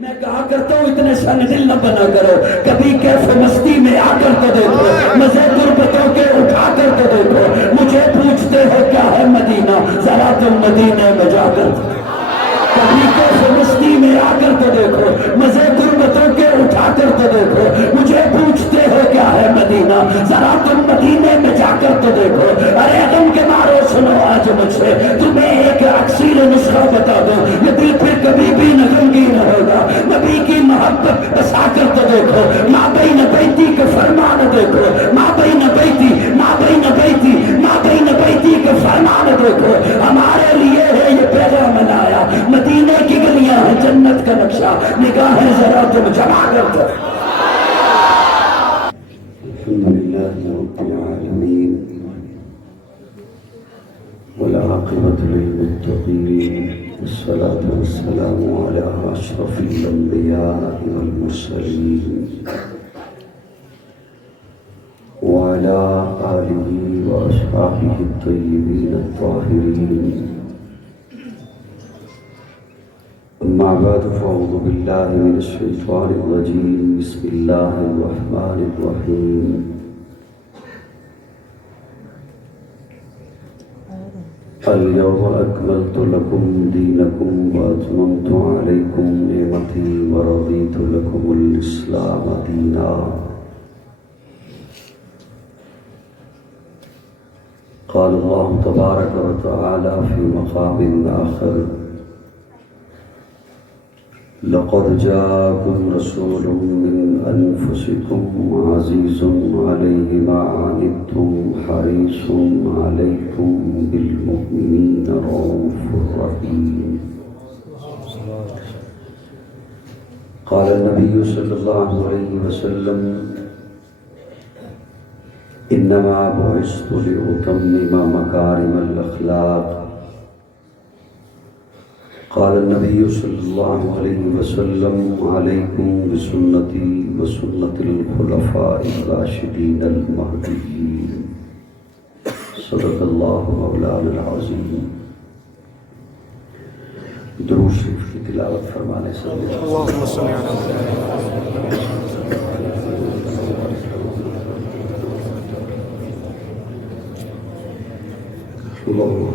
میں کہا کرتا ہوں اتنے سنگ دل نہ بنا کرو، کبھی کیف مستی میں آ کر تو دیکھو، مزے غربتوں کے اٹھا کر تو دیکھو، مجھے پوچھتے ہو کیا ہے مدینہ، ذرا تم مدینے میں جا کر کبھی کیف مستی میں آ کر تو دیکھو، مزے غربتوں کے اٹھا کر تو دیکھو، مجھے پوچھتے ہو کیا ہے مدینہ، ذرا تم مدینے میں جا کر تو دیکھو۔ ارے غم کے مارو سنو آج مجھ سے تمہیں ایک اکسیر نسخہ بتا دو، یہ دل پھر کبھی بھی نہ غمگین ہوگا۔ نبی کی محبت بسا کر تو دیکھو، ماں بین بیتی کے فرمان دیکھو، ماں بین بیتی ماں بین بیتی ماں بین بیتی کے فرمان دیکھو، ہمارے لیے ہے یہ پیغام لایا، مدینے کی گلیاں ہیں جنت کا نقشہ، نگاہیں ذرا تم جما کر دو۔ الحمدللہ رب العالمین والعاقبۃ للمتقین والصلاة والسلام علی اشرف الانبیاء والمرسلین وعلی آلہ واصحابہ الطیبین الطاہرین، اما بعد فاعوذ باللہ من الشیطان الرجیم، بسم اللہ الرحمن الرحیم۔ اليوم اکملت لکم دینکم واتممت علیکم نعمتی ورضیت لکم الاسلام دینا۔ قال اللہ تبارک وتعالی فی مقام آخر، لقد جاءكم رسول من أنفسكم عزيز عليه ما عنتم حريص عليكم بالمؤمنين رؤوف رحيم۔ قال النبي صلى الله عليه وسلم إنما بعثت لأتمم مكارم الأخلاق۔ قال النبي صلى الله عليه وسلم عليكم بسنتي وسنة الخلفاء الراشدين المهديين۔ صدق الله مولانا العظيم۔ درود شریف کی تلاوت فرمانے سے اللهم صل على اللهم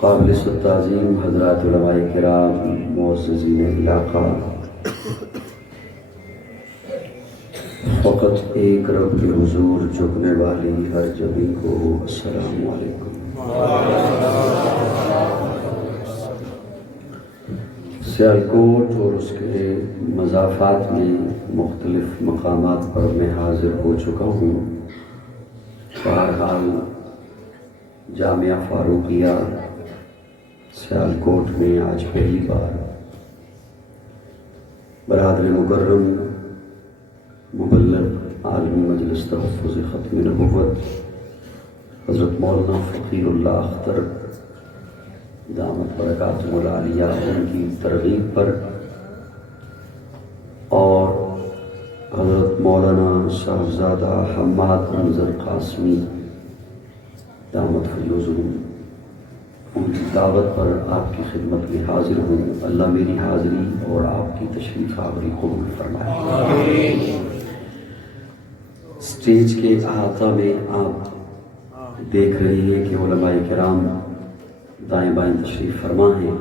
قابل تعظیم حضرات علماء کرام، معززین علاقہ، فقط ایک رب کے حضور جھکنے والی ہر جبی کو السلام علیکم۔ سیالکوٹ اور اس کے مضافات میں مختلف مقامات پر میں حاضر ہو چکا ہوں۔ بہرحال جامعہ فاروقیہ سیالکوٹ میں آج پہلی بار برادر مکرم مبلغ عالمی مجلس تحفظ ختم نبوت حضرت مولانا فقیر اللہ اختر دامت برکاتہ العالیہ ان کی ترغیب پر، اور حضرت مولانا صاحبزادہ حماد انظر قاسمی دامت فیوزہم ان کی دعوت پر آپ کی خدمت میں حاضر ہوں۔ اللہ میری حاضری اور آپ کی تشریف آوری قبول فرمائے۔ اسٹیج کے احاطہ میں آپ دیکھ رہے ہیں کہ علماء کرام دائیں بائیں تشریف فرما ہیں۔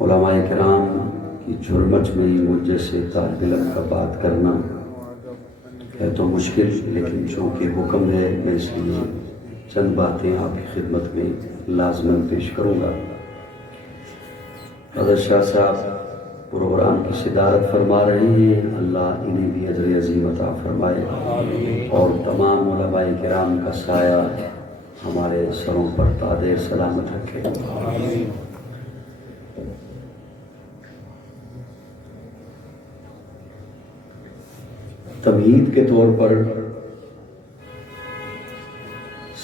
علماء کرام کی جھرمٹ میں مجھ جیسے طالب علم کا بات کرنا ہے تو مشکل، لیکن چونکہ حکم ہے میں اس لیے چند باتیں آپ کی خدمت میں لازماً پیش کروں گا۔ حضرت شاہ صاحب پروگرام کی صدارت فرما رہے ہیں، اللہ انہیں بھی اجر عظیم عطا فرمائے، اور تمام علماء کرام کا سایہ ہمارے سروں پر تادیر سلامت رکھے۔ تمہید کے طور پر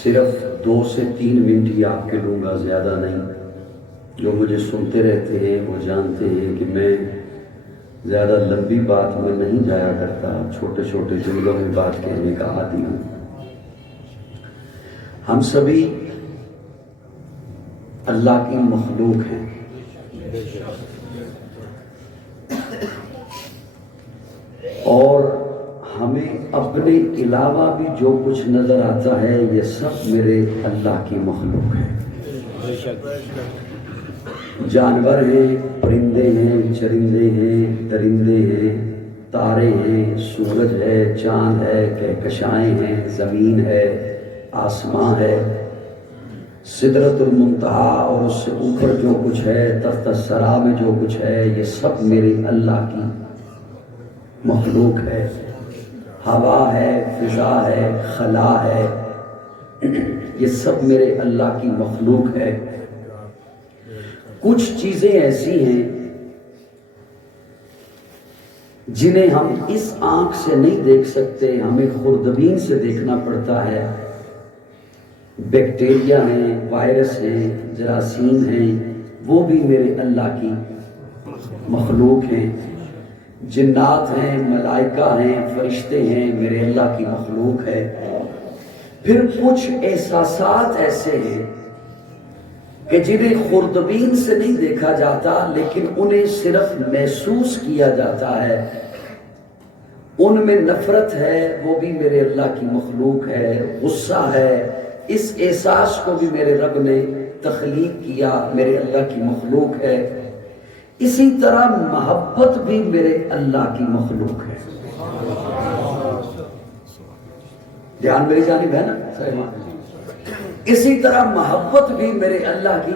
صرف 2 سے 3 منٹ ہی آپ کے لوں گا، زیادہ نہیں۔ جو مجھے سنتے رہتے ہیں وہ جانتے ہیں کہ میں زیادہ لمبی بات میں نہیں جایا کرتا، چھوٹے چھوٹے جملوں میں بات کہنے کا عادی ہوں۔ ہم سبھی اللہ کی مخلوق ہیں، اور ہمیں اپنے علاوہ بھی جو کچھ نظر آتا ہے یہ سب میرے اللہ کی مخلوق ہے۔ جانور ہیں، پرندے ہیں، چرندے ہیں، درندے ہیں، تارے ہیں، سورج ہے، چاند ہے، کہکشائیں ہیں، زمین ہے، آسمان ہے، سدرۃ المنتہا اور اس سے اوپر جو کچھ ہے، تحت الثری میں جو کچھ ہے، یہ سب میرے اللہ کی مخلوق ہے۔ ہوا ہے، فضا ہے، خلا ہے، یہ سب میرے اللہ کی مخلوق ہے۔ کچھ چیزیں ایسی ہیں جنہیں ہم اس آنکھ سے نہیں دیکھ سکتے، ہمیں خوردبین سے دیکھنا پڑتا ہے۔ بیکٹیریا ہیں، وائرس ہیں، جراثیم ہیں، وہ بھی میرے اللہ کی مخلوق ہیں۔ جنات ہیں، ملائکہ ہیں، فرشتے ہیں، میرے اللہ کی مخلوق ہے۔ پھر کچھ احساسات ایسے ہیں کہ جنہیں خوردبین سے نہیں دیکھا جاتا لیکن انہیں صرف محسوس کیا جاتا ہے۔ ان میں نفرت ہے، وہ بھی میرے اللہ کی مخلوق ہے۔ غصہ ہے، اس احساس کو بھی میرے رب نے تخلیق کیا، میرے اللہ کی مخلوق ہے۔ اسی طرح محبت بھی میرے اللہ کی مخلوق ہے۔ دھیان میری جانب ہے نا؟ اسی طرح محبت بھی میرے اللہ کی،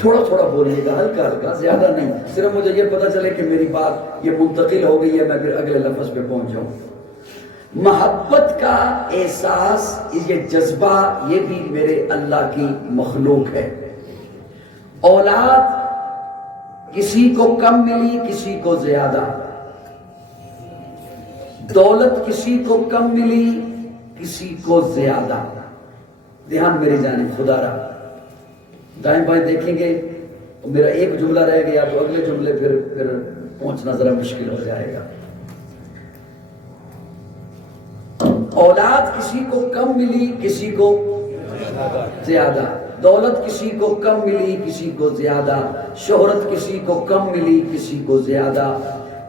تھوڑا تھوڑا بولیے گا، ہلکا ہلکا، زیادہ نہیں، صرف مجھے یہ پتا چلے کہ میری بات یہ منتقل ہو گئی ہے، میں پھر اگلے لفظ پہ پہنچ جاؤں۔ محبت کا احساس، یہ جذبہ، یہ بھی میرے اللہ کی مخلوق ہے۔ اولاد کسی کو کم ملی، کسی کو زیادہ، دولت کسی کو کم ملی، کسی کو زیادہ۔ دھیان میری جانب، خدا رہا دائیں بائیں دیکھیں گے، میرا ایک جملہ رہ گیا تو اگلے جملے پھر پہنچنا ذرا مشکل ہو جائے گا۔ اولاد کسی کو کم ملی، کسی کو زیادہ، دولت کسی کو کم ملی، کسی کو زیادہ، شہرت کسی کو کم ملی، کسی کو زیادہ،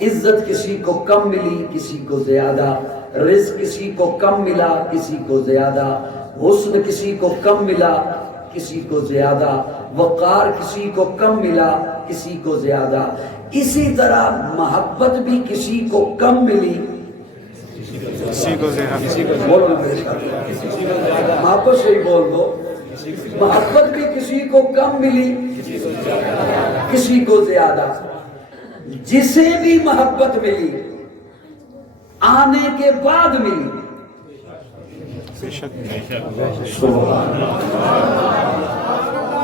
عزت کسی کو کم ملی، کسی کو زیادہ، رزق کسی کو کم ملا، کسی کو زیادہ، حسن کسی کو کم ملا، کسی کو زیادہ، وقار کسی کو کم ملا، کسی کو زیادہ۔ اسی طرح محبت بھی کسی کو کم ملی، کسی کو زیادہ، بولو نا میرے ساتھ، محبت سے ہی بول دو، محبت بھی کسی کو کم ملی، کسی کو زیادہ۔ جسے بھی محبت ملی آنے کے بعد ملی،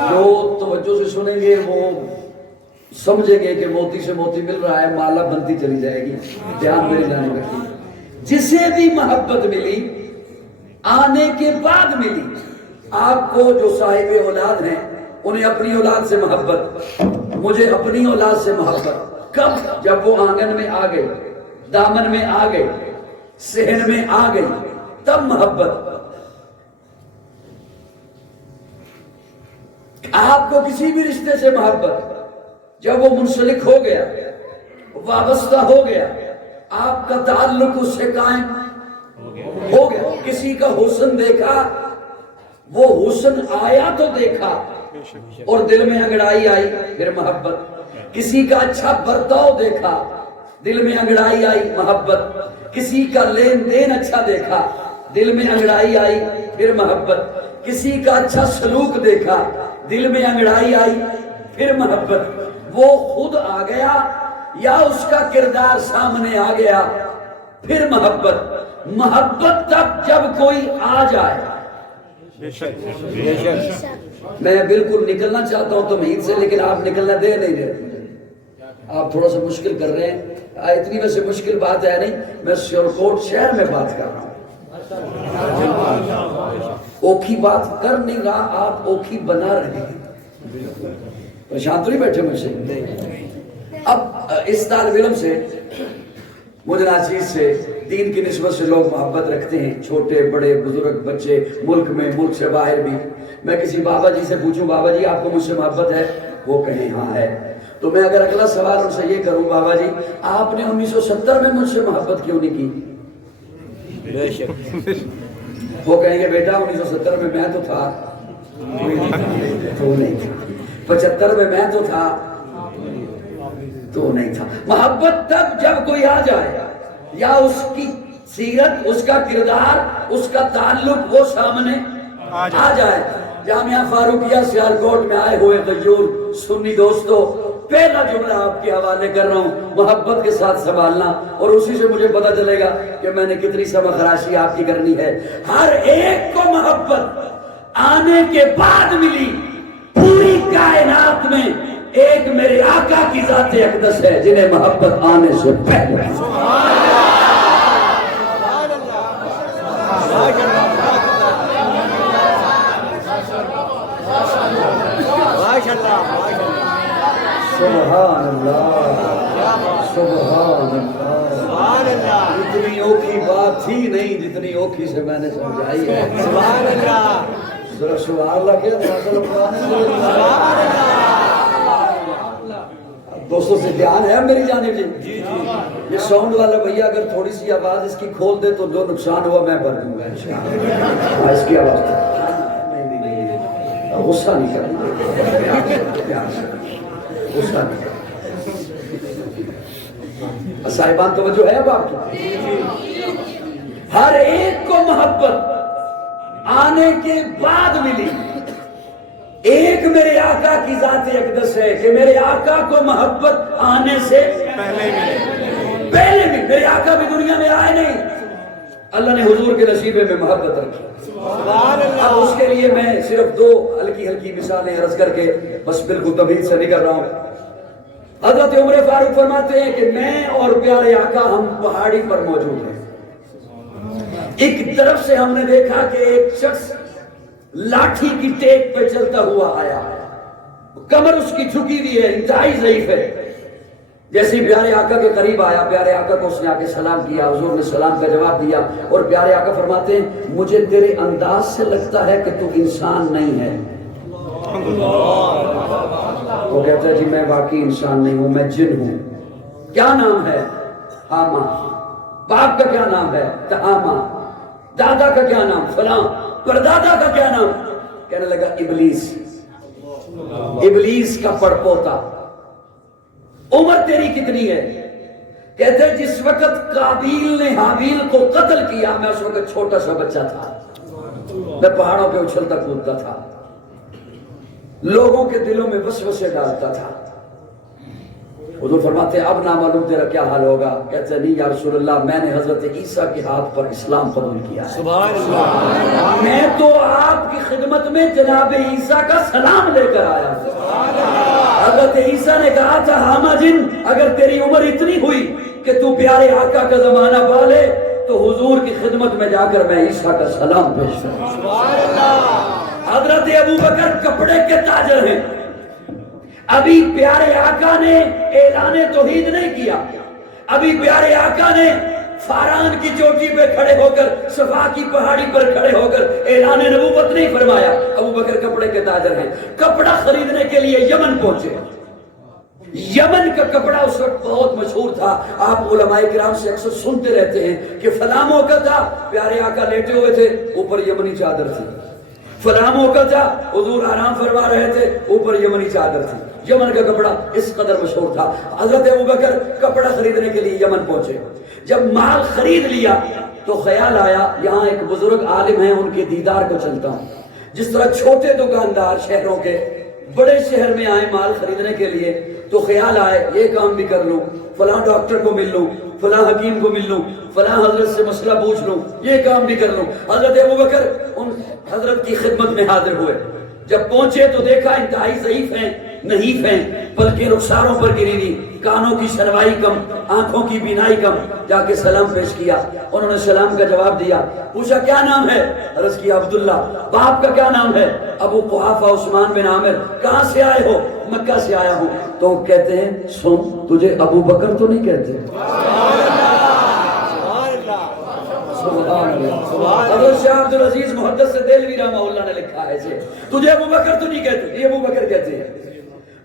جو توجہ سے سنیں گے وہ سمجھیں گے کہ موتی سے موتی مل رہا ہے، مالا بنتی چلی جائے گی۔ دھیان میرے جانے رکھیے، جسے بھی محبت ملی آنے کے بعد ملی۔ آپ کو جو صاحب اولاد ہیں انہیں اپنی اولاد سے محبت، مجھے اپنی اولاد سے محبت۔ کب؟ جب وہ آنگن میں آ گئی، دامن میں آ گئی، صحن میں آ گئی، تب محبت۔ آپ کو کسی بھی رشتے سے محبت جب وہ منسلک ہو گیا، وابستہ ہو گیا، آپ کا تعلق اس سے قائم ہو گیا۔ کسی کا حسن دیکھا، وہ حسن آیا تو دیکھا اور دل میں انگڑائی آئی، پھر محبت۔ کسی کا اچھا برتاؤ دیکھا، دل میں انگڑائی آئی، محبت۔ کسی کا لین دین اچھا دیکھا، دل میں انگڑائی آئی، پھر محبت۔ کسی کا اچھا سلوک دیکھا، دل میں انگڑائی آئی، پھر محبت۔ وہ خود آ گیا یا اس کا کردار سامنے آ گیا، پھر محبت۔ محبت تب جب کوئی آ جائے۔ میں بالکل نکلنا چاہتا ہوں تمہید سے، لیکن آپ نکلنا دے نہیں رہے، آپ تھوڑا سا مشکل کر رہے ہیں۔ اتنی ویسے مشکل بات ہے نہیں، میں سیالکوٹ شہر میں بات کر رہا ہوں، اوکھی بات کر نہیں رہا، آپ اوکھی بنا رہے ہیں۔ پریشان تو نہیں بیٹھے مجھ سے؟ اب اس طالب علم سے مجھے ناچیز سے دین کی نسبت سے لوگ محبت رکھتے ہیں، چھوٹے بڑے بزرگ بچے، ملک میں ملک سے باہر بھی۔ میں کسی بابا جی سے پوچھوں بابا جی آپ کو مجھ سے محبت ہے، وہ کہیں ہاں ہے، تو میں اگر اگلا سوال ان سے یہ کروں بابا جی آپ نے 1970 میں مجھ سے محبت کیوں نہیں کی؟ وہ کہیں گے بیٹا 1970 میں میں تو تھا، تو نہیں تھا، 75 میں میں تو تھا، تو نہیں تھا۔ محبت تب جب کوئی آ جائے یا اس کی سیرت، اس کا کردار، اس کا تعلق وہ سامنے آ جائے۔ جامعہ فاروقیہ سیالکوٹ میں آئے ہوئے غیور سنی دوستو، پہلا جملہ آپ کے حوالے کر رہا ہوں، محبت کے ساتھ سنبھالنا، اور اسی سے مجھے پتا چلے گا کہ میں نے کتنی سبق خراشی آپ کی کرنی ہے۔ ہر ایک کو محبت آنے کے بعد ملی، پوری کائنات میں ایک میرے آقا کی ذات اقدس ہے جنہیں محبت آنے سے پہلے۔ سبحان اللہ، سبحان اللہ، اتنی اوکھی بات تھی نہیں جتنی اوکھی سے میں نے سمجھائی ہے۔ سبحان اللہ، ذرا سبحان اللہ کیا دوستوں سے دھیان ہے میری جانب جی۔ یہ ساؤنڈ والا بھیا اگر تھوڑی سی آواز اس کی کھول دے تو جو نقصان ہوا میں بھر دوں گا اس کی آواز۔ غصہ نہیں کرنا، غصہ نہیں کرنا۔ صاحبان توجہ ہے اب آپ کی؟ ہر ایک کو محبت آنے کے بعد ملی، ایک میرے آقا کی ذات اقدس ہے کہ میرے آقا کو محبت آنے سے پہلے بھی، میرے آقا بھی دنیا میں آئے نہیں، اللہ نے حضور کے نصیبے میں محبت رکھی۔ اب اس کے لیے میں صرف دو ہلکی ہلکی مثالیں عرض کر کے بس بالکل تمہید سے نکل رہا ہوں۔ حضرت عمر فاروق فرماتے ہیں کہ میں اور پیارے آقا ہم پہاڑی پر موجود ہیں، ایک طرف سے ہم نے دیکھا کہ ایک شخص لاٹھی کی ٹیک پہ چلتا ہوا آیا، کمر اس کی جھکی ہوئی ہے، انتہائی ضعیف ہے۔ جیسے پیارے آقا کے قریب آیا، پیارے آقا کو اس نے آ کے سلام کیا، حضور نے سلام کا جواب دیا، اور پیارے آقا فرماتے ہیں مجھے تیرے انداز سے لگتا ہے کہ تو انسان نہیں ہے۔ وہ کہتا ہے جی میں واقعی انسان نہیں ہوں، میں جن ہوں۔ کیا نام ہے؟ حاما۔ باپ کا کیا نام ہے؟ تہاما۔ دادا کا کیا نام؟ فلاں۔ پردادا کا کیا نام؟ کہنے لگا ابلیس، ابلیس کا پڑپوتا۔ عمر تیری کتنی ہے؟ کہتے ہیں جس وقت قابیل نے حابیل کو قتل کیا میں اس وقت چھوٹا سا بچہ تھا، میں پہاڑوں پہ اچھلتا کودتا تھا، لوگوں کے دلوں میں وسوسے ڈالتا تھا۔ حضور فرماتے ہیں اب نہ معلوم تیرا کیا حال ہوگا؟ کہتے ہیں نہیں یا رسول اللہ میں نے حضرت عیسیٰ کے ہاتھ پر اسلام قبول کیا ہے، سبحان اللہ، میں تو آپ کی خدمت میں جناب عیسیٰ کا سلام لے کر آیا ہوں۔ حضرت عیسیٰ نے کہا تھا حاما جن اگر تیری عمر اتنی ہوئی کہ تو پیارے آقا کا زمانہ پالے تو حضور کی خدمت میں جا کر میں عیسیٰ کا سلام پیش کروں۔ سبحان اللہ۔ حضرت ابو بکر کپڑے کے تاجر ہیں، ابھی پیارے آقا نے اعلان توحید نہیں کیا، ابھی پیارے آقا نے فاران کی چوٹی پہ کھڑے ہو کر، صفا کی پہاڑی پر کھڑے ہو کر اعلان نبوت نہیں فرمایا۔ ابو بکر کپڑے کے تاجر ہیں، کپڑا خریدنے کے لیے یمن پہنچے۔ یمن کا کپڑا اس وقت بہت مشہور تھا، آپ علماء کرام سے اکثر سنتے رہتے ہیں کہ فلاں موقع تھا پیارے آقا لیٹے ہوئے تھے، اوپر یمنی چادر تھی، فلاں موقع تھا حضور آرام فرما رہے تھے، اوپر یمنی چادر تھی۔ یمن کا کپڑا اس قدر مشہور تھا۔ حضرت ابوبکر کپڑا خریدنے کے لیے یمن پہنچے، جب مال خرید لیا تو خیال آیا یہاں ایک بزرگ عالم ہیں، ان کے دیدار کو چلتا ہوں۔ جس طرح چھوٹے دکاندار شہروں کے بڑے شہر میں آئے مال خریدنے کے لیے تو خیال آئے یہ کام بھی کر لوں، فلاں ڈاکٹر کو مل لوں، فلاں حکیم کو مل لوں، فلاں حضرت سے مسئلہ پوچھ لوں، یہ کام بھی کر لوں۔ حضرت ابوبکر ان حضرت کی خدمت میں حاضر ہوئے، جب پہنچے تو دیکھا انتہائی ضعیف ہیں، نحیف ہیں، بلکہ رخساروں پر گری ہوئی، کانوں کی شنوائی کم، آنکھوں کی بینائی کم۔ جا کے سلام پیش کیا، انہوں نے سلام کا جواب دیا، پوچھا کیا نام ہے؟ عرض کیا عبداللہ۔ باپ کا کیا نام ہے؟ ابو قحافہ عثمان بن عامر۔ کہاں سے آئے ہو؟ مکہ سے آیا ہوں۔ تو کہتے ہیں سن تجھے ابو بکر تو نہیں کہتے؟ سبحان اللہ. حضرت شاہ عبد العزیز محدث سے دہلوی رحمہ اللہ نے لکھا ہے جی تجھے ابو بکر تو نہیں کہتے, یہ ابو بکر کہتے ہیں.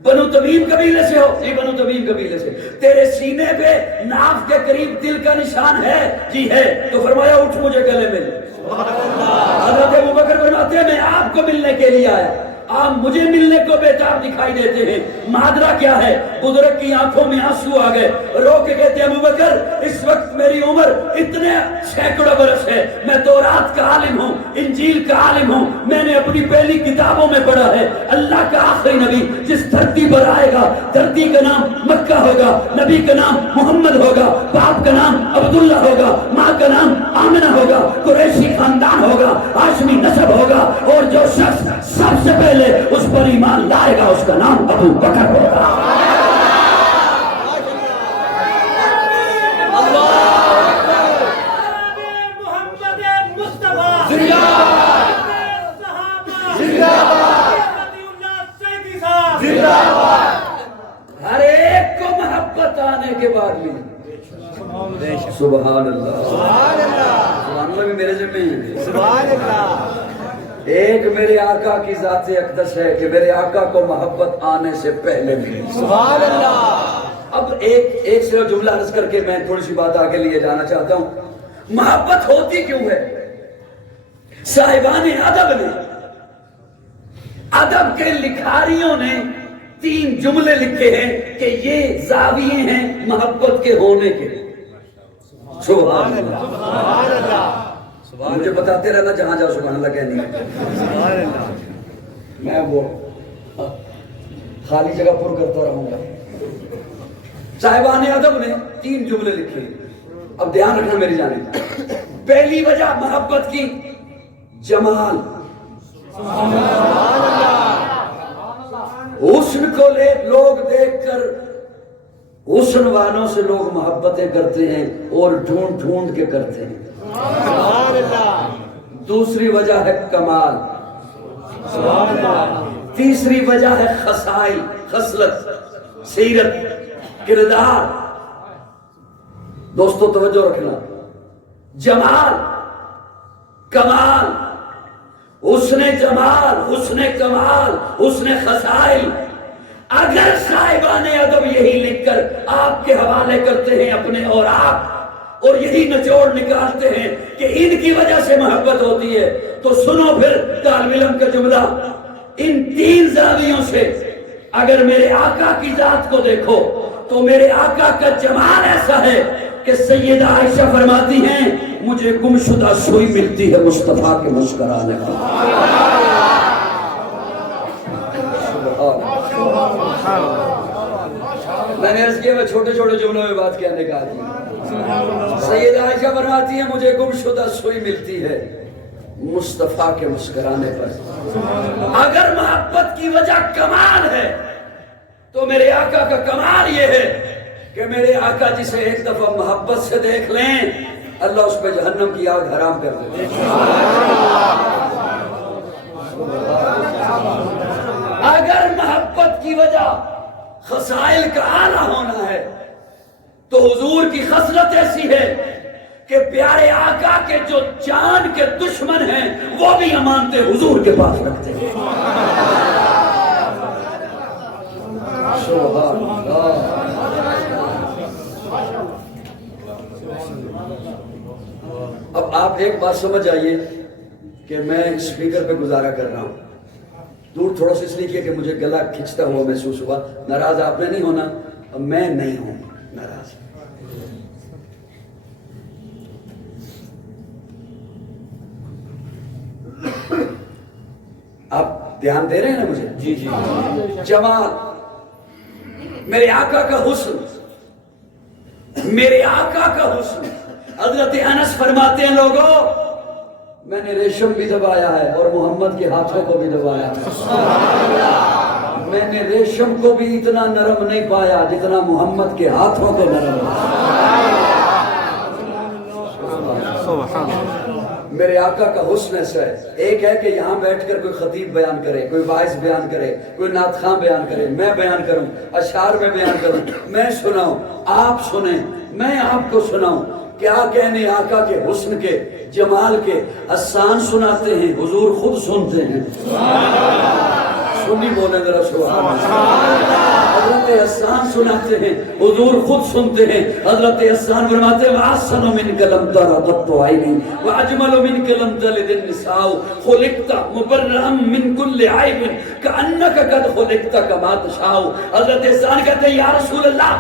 بنو تمیم قبیلے سے ہو, جی بنو تمیم قبیلے سے. تیرے سینے پہ ناف کے قریب دل کا نشان ہے, جی ہے. تو فرمایا اٹھ مجھے گلے مل. حضرت ابو بکر فرماتے ہیں میں آپ کو ملنے کے لیے آیا, آپ مجھے ملنے کو بےتاب دکھائی دیتے ہیں, مادرہ کیا ہے؟ بزرگ کی آنکھوں میں آنسو آ گئے, رو کے کہتے ہیں ابو بکر اس وقت میری عمر اتنے سینکڑوں برس ہے, میں تورات کا عالم ہوں, انجیل کا عالم ہوں, میں نے اپنی پہلی کتابوں میں پڑھا ہے اللہ کا آخری نبی جس دھرتی پر آئے گا دھرتی کا نام مکہ ہوگا, نبی کا نام محمد ہوگا, باپ کا نام عبداللہ ہوگا, ماں کا نام آمنہ ہوگا, قریشی خاندان ہوگا, ہاشمی نسب ہوگا, اور جو شخص سب سے پہلے اس پر ایمان لائے گا اس کا نام ابو بکر ہوگا. ہر ایک کو محبت آنے کے بعد ملی. سبحان اللہ, سبحان اللہ بھی میرے ذمہ ہے. سبحان اللہ. ایک میرے آقا کی ذات اقدس ہے کہ میرے آقا کو محبت آنے سے پہلے ملی. سبحان اللہ. اب ایک صرف جملہ عرض کر کے میں تھوڑی سی بات آگے لیے جانا چاہتا ہوں. محبت ہوتی کیوں ہے؟ صاحبان ادب نے, ادب کے لکھاریوں نے 3 جملے لکھے ہیں کہ یہ زاویے ہیں محبت کے ہونے کے. سبحان اللہ, سبحان اللہ. مجھے بتاتے رہنا جہاں جاؤ سبحان اللہ کہنی ہے, میں وہ خالی جگہ پر کرتا رہوں گا. صاحبان ادب نے 3 جملے لکھے, اب دھیان رکھنا میری جانب. پہلی وجہ محبت کی جمال, حسن کو لوگ دیکھ کر حسن والوں سے لوگ محبتیں کرتے ہیں اور ڈھونڈ ڈھونڈ کے کرتے ہیں. دوسری وجہ ہے کمال. تیسری وجہ ہے خصائل, خصلت, سیرت, کردار. دوستو توجہ رکھنا, جمال, کمال, حسن جمال, حسن کمال, حسن خصائل. اگر صاحبان ادب یہی لکھ کر آپ کے حوالے کرتے ہیں اپنے اور آپ, اور یہی نچوڑ نکالتے ہیں کہ ان کی وجہ سے محبت ہوتی ہے, تو سنو پھر طالب علم کا جملہ. ان 3 زاویوں سے اگر میرے آقا کی ذات کو دیکھو تو میرے آقا کا جمال ایسا ہے کہ سیدہ عائشہ فرماتی ہیں مجھے گمشدہ سوئی ملتی ہے مصطفیٰ کے مسکرانے کا. میں نے عرض کیا میں چھوٹے چھوٹے جملوں میں بات کہنے کا آدمی. سیدہ عائشہ فرماتی ہیں مجھے گمشدہ سوئی ملتی ہے مصطفیٰ کے مسکرانے پر. اگر محبت کی وجہ کمال ہے تو میرے آقا کا کمال یہ ہے کہ میرے آقا جسے ایک دفعہ محبت سے دیکھ لیں اللہ اس پہ جہنم کی آگ حرام کر دے. اگر محبت کی وجہ خصائل کا اعلیٰ ہونا ہے تو حضور کی خصلت ایسی ہے کہ پیارے آقا کے جو جان کے دشمن ہیں وہ بھی امانتیں حضور کے پاس رکھتے ہیں. اب آپ ایک بات سمجھ آئیے کہ میں اسپیکر پہ گزارا کر رہا ہوں. دور تھوڑا سا اس لیے کیا کہ مجھے گلا کھچتا ہوا محسوس ہوا. ناراض آپ نے نہیں ہونا, میں نہیں ہوں ناراض. آپ دھیان دے رہے ہیں نا مجھے؟ جی جی. جمال, میرے آقا کا حسن, میرے آقا کا حسن. حضرت انس فرماتے ہیں لوگوں میں نے ریشم بھی دبایا ہے اور محمد کے ہاتھوں کو بھی دبایا ہے. میں نے ریشم کو بھی اتنا نرم نہیں پایا جتنا محمد کے ہاتھوں کو نرم. میرے آقا کا حسن ایسا ہے. ایک ہے کہ یہاں بیٹھ کر کوئی خطیب بیان کرے, کوئی واعظ بیان کرے, کوئی نعت خواں بیان کرے, میں بیان کروں, اشعار میں بیان کروں, میں سناؤں, آپ سنیں, میں آپ کو سناؤں. کیا کہنے آقا کے حسن کے جمال کے، احسان سناتے ہیں حضور خود سنتے ہیں، سنی بولے ذرا سبحان اللہ۔ حضرت احسان سناتے ہیں حضور خود سنتے ہیں، حضرت احسان فرماتے ہیں وَأَحْسَنُ مِنْكَ لَمْ تَرَ قَطُّ عَيْنِي وَأَجْمَلُ مِنْكَ لَمْ تَلِدِ النِّسَاءُ خُلِقْتَ مُبَرَّأً مِنْ كُلِّ عَيْبٍ كَأَنَّكَ قَدْ خُلِقْتَ كَمَا تَشَاءُ۔ حضرت احسان کہتے ہیں یا رسول اللہ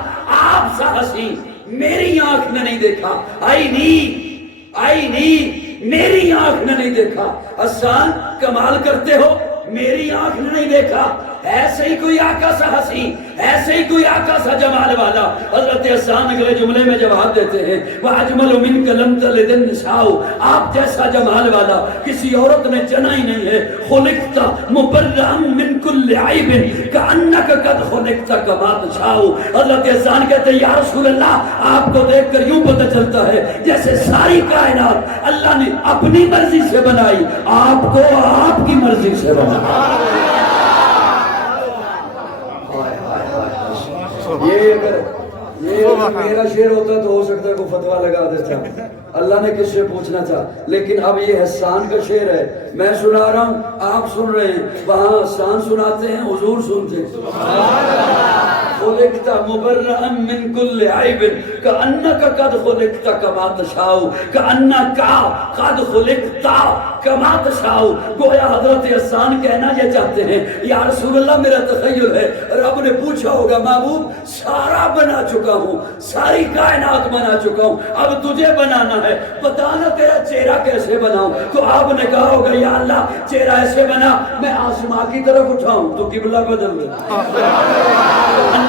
آپ سا حسین میری آنکھ نے نہیں دیکھا، آئی نہیں میری آنکھ نے نہیں دیکھا۔ احسان کمال کرتے ہو، میری آنکھ نے نہیں دیکھا، ایسے ہی کوئی آقا سا حسین، ایسے ہی کوئی آقا سا جمال والا۔ حضرت احسان اگلے جملے میں جواب دیتے ہیں وَأَجْمَلُ مِنْكَ لَمْ تَلِدِ النِّسَاءُ، آپ جیسا جمال والا کسی عورت نے جنا ہی نہیں ہے۔ خُلِقْتَ مُبَرَّأً مِنْ كُلِّ عَيْبٍ كَأَنَّكَ قَدْ خُلِقْتَ كَمَا تَشَاءُ۔ حضرت احسان کہتے ہیں یا رسول اللہ آپ کو دیکھ کر یوں پتہ چلتا ہے جیسے ساری کائنات اللہ نے اپنی مرضی سے بنائی، آپ کو آپ کی مرضی سے بنایا۔ یہ اگر میرا شعر ہوتا تو ہو سکتا ہے کوئی فتویٰ لگا دیتا، اللہ نے کس سے پوچھنا تھا، لیکن اب یہ حسان کا شعر ہے، میں سنا رہا ہوں آپ سن رہے ہیں، وہاں حسان سناتے ہیں حضور سنتے ہیں۔ خلقت مبرأ من كل عیب كأنك قد خلقت كما تشاء، كأنك قد خلقت كما تشاء۔ گویا حضرت احسان کہنا یہ چاہتے ہیں یا رسول اللہ میرا تخیل ہے رب نے پوچھا ہوگا محبوب سارا بنا چکا ہوں، ساری کائنات بنا چکا ہوں، اب تجھے بنانا ہے، بتانا تیرا چہرہ کیسے بناؤں؟ تو آپ نے کہا ہوگا یا اللہ چہرہ ایسے بنا میں آسمان کی طرف اٹھاؤں تو قبلہ بدل دے۔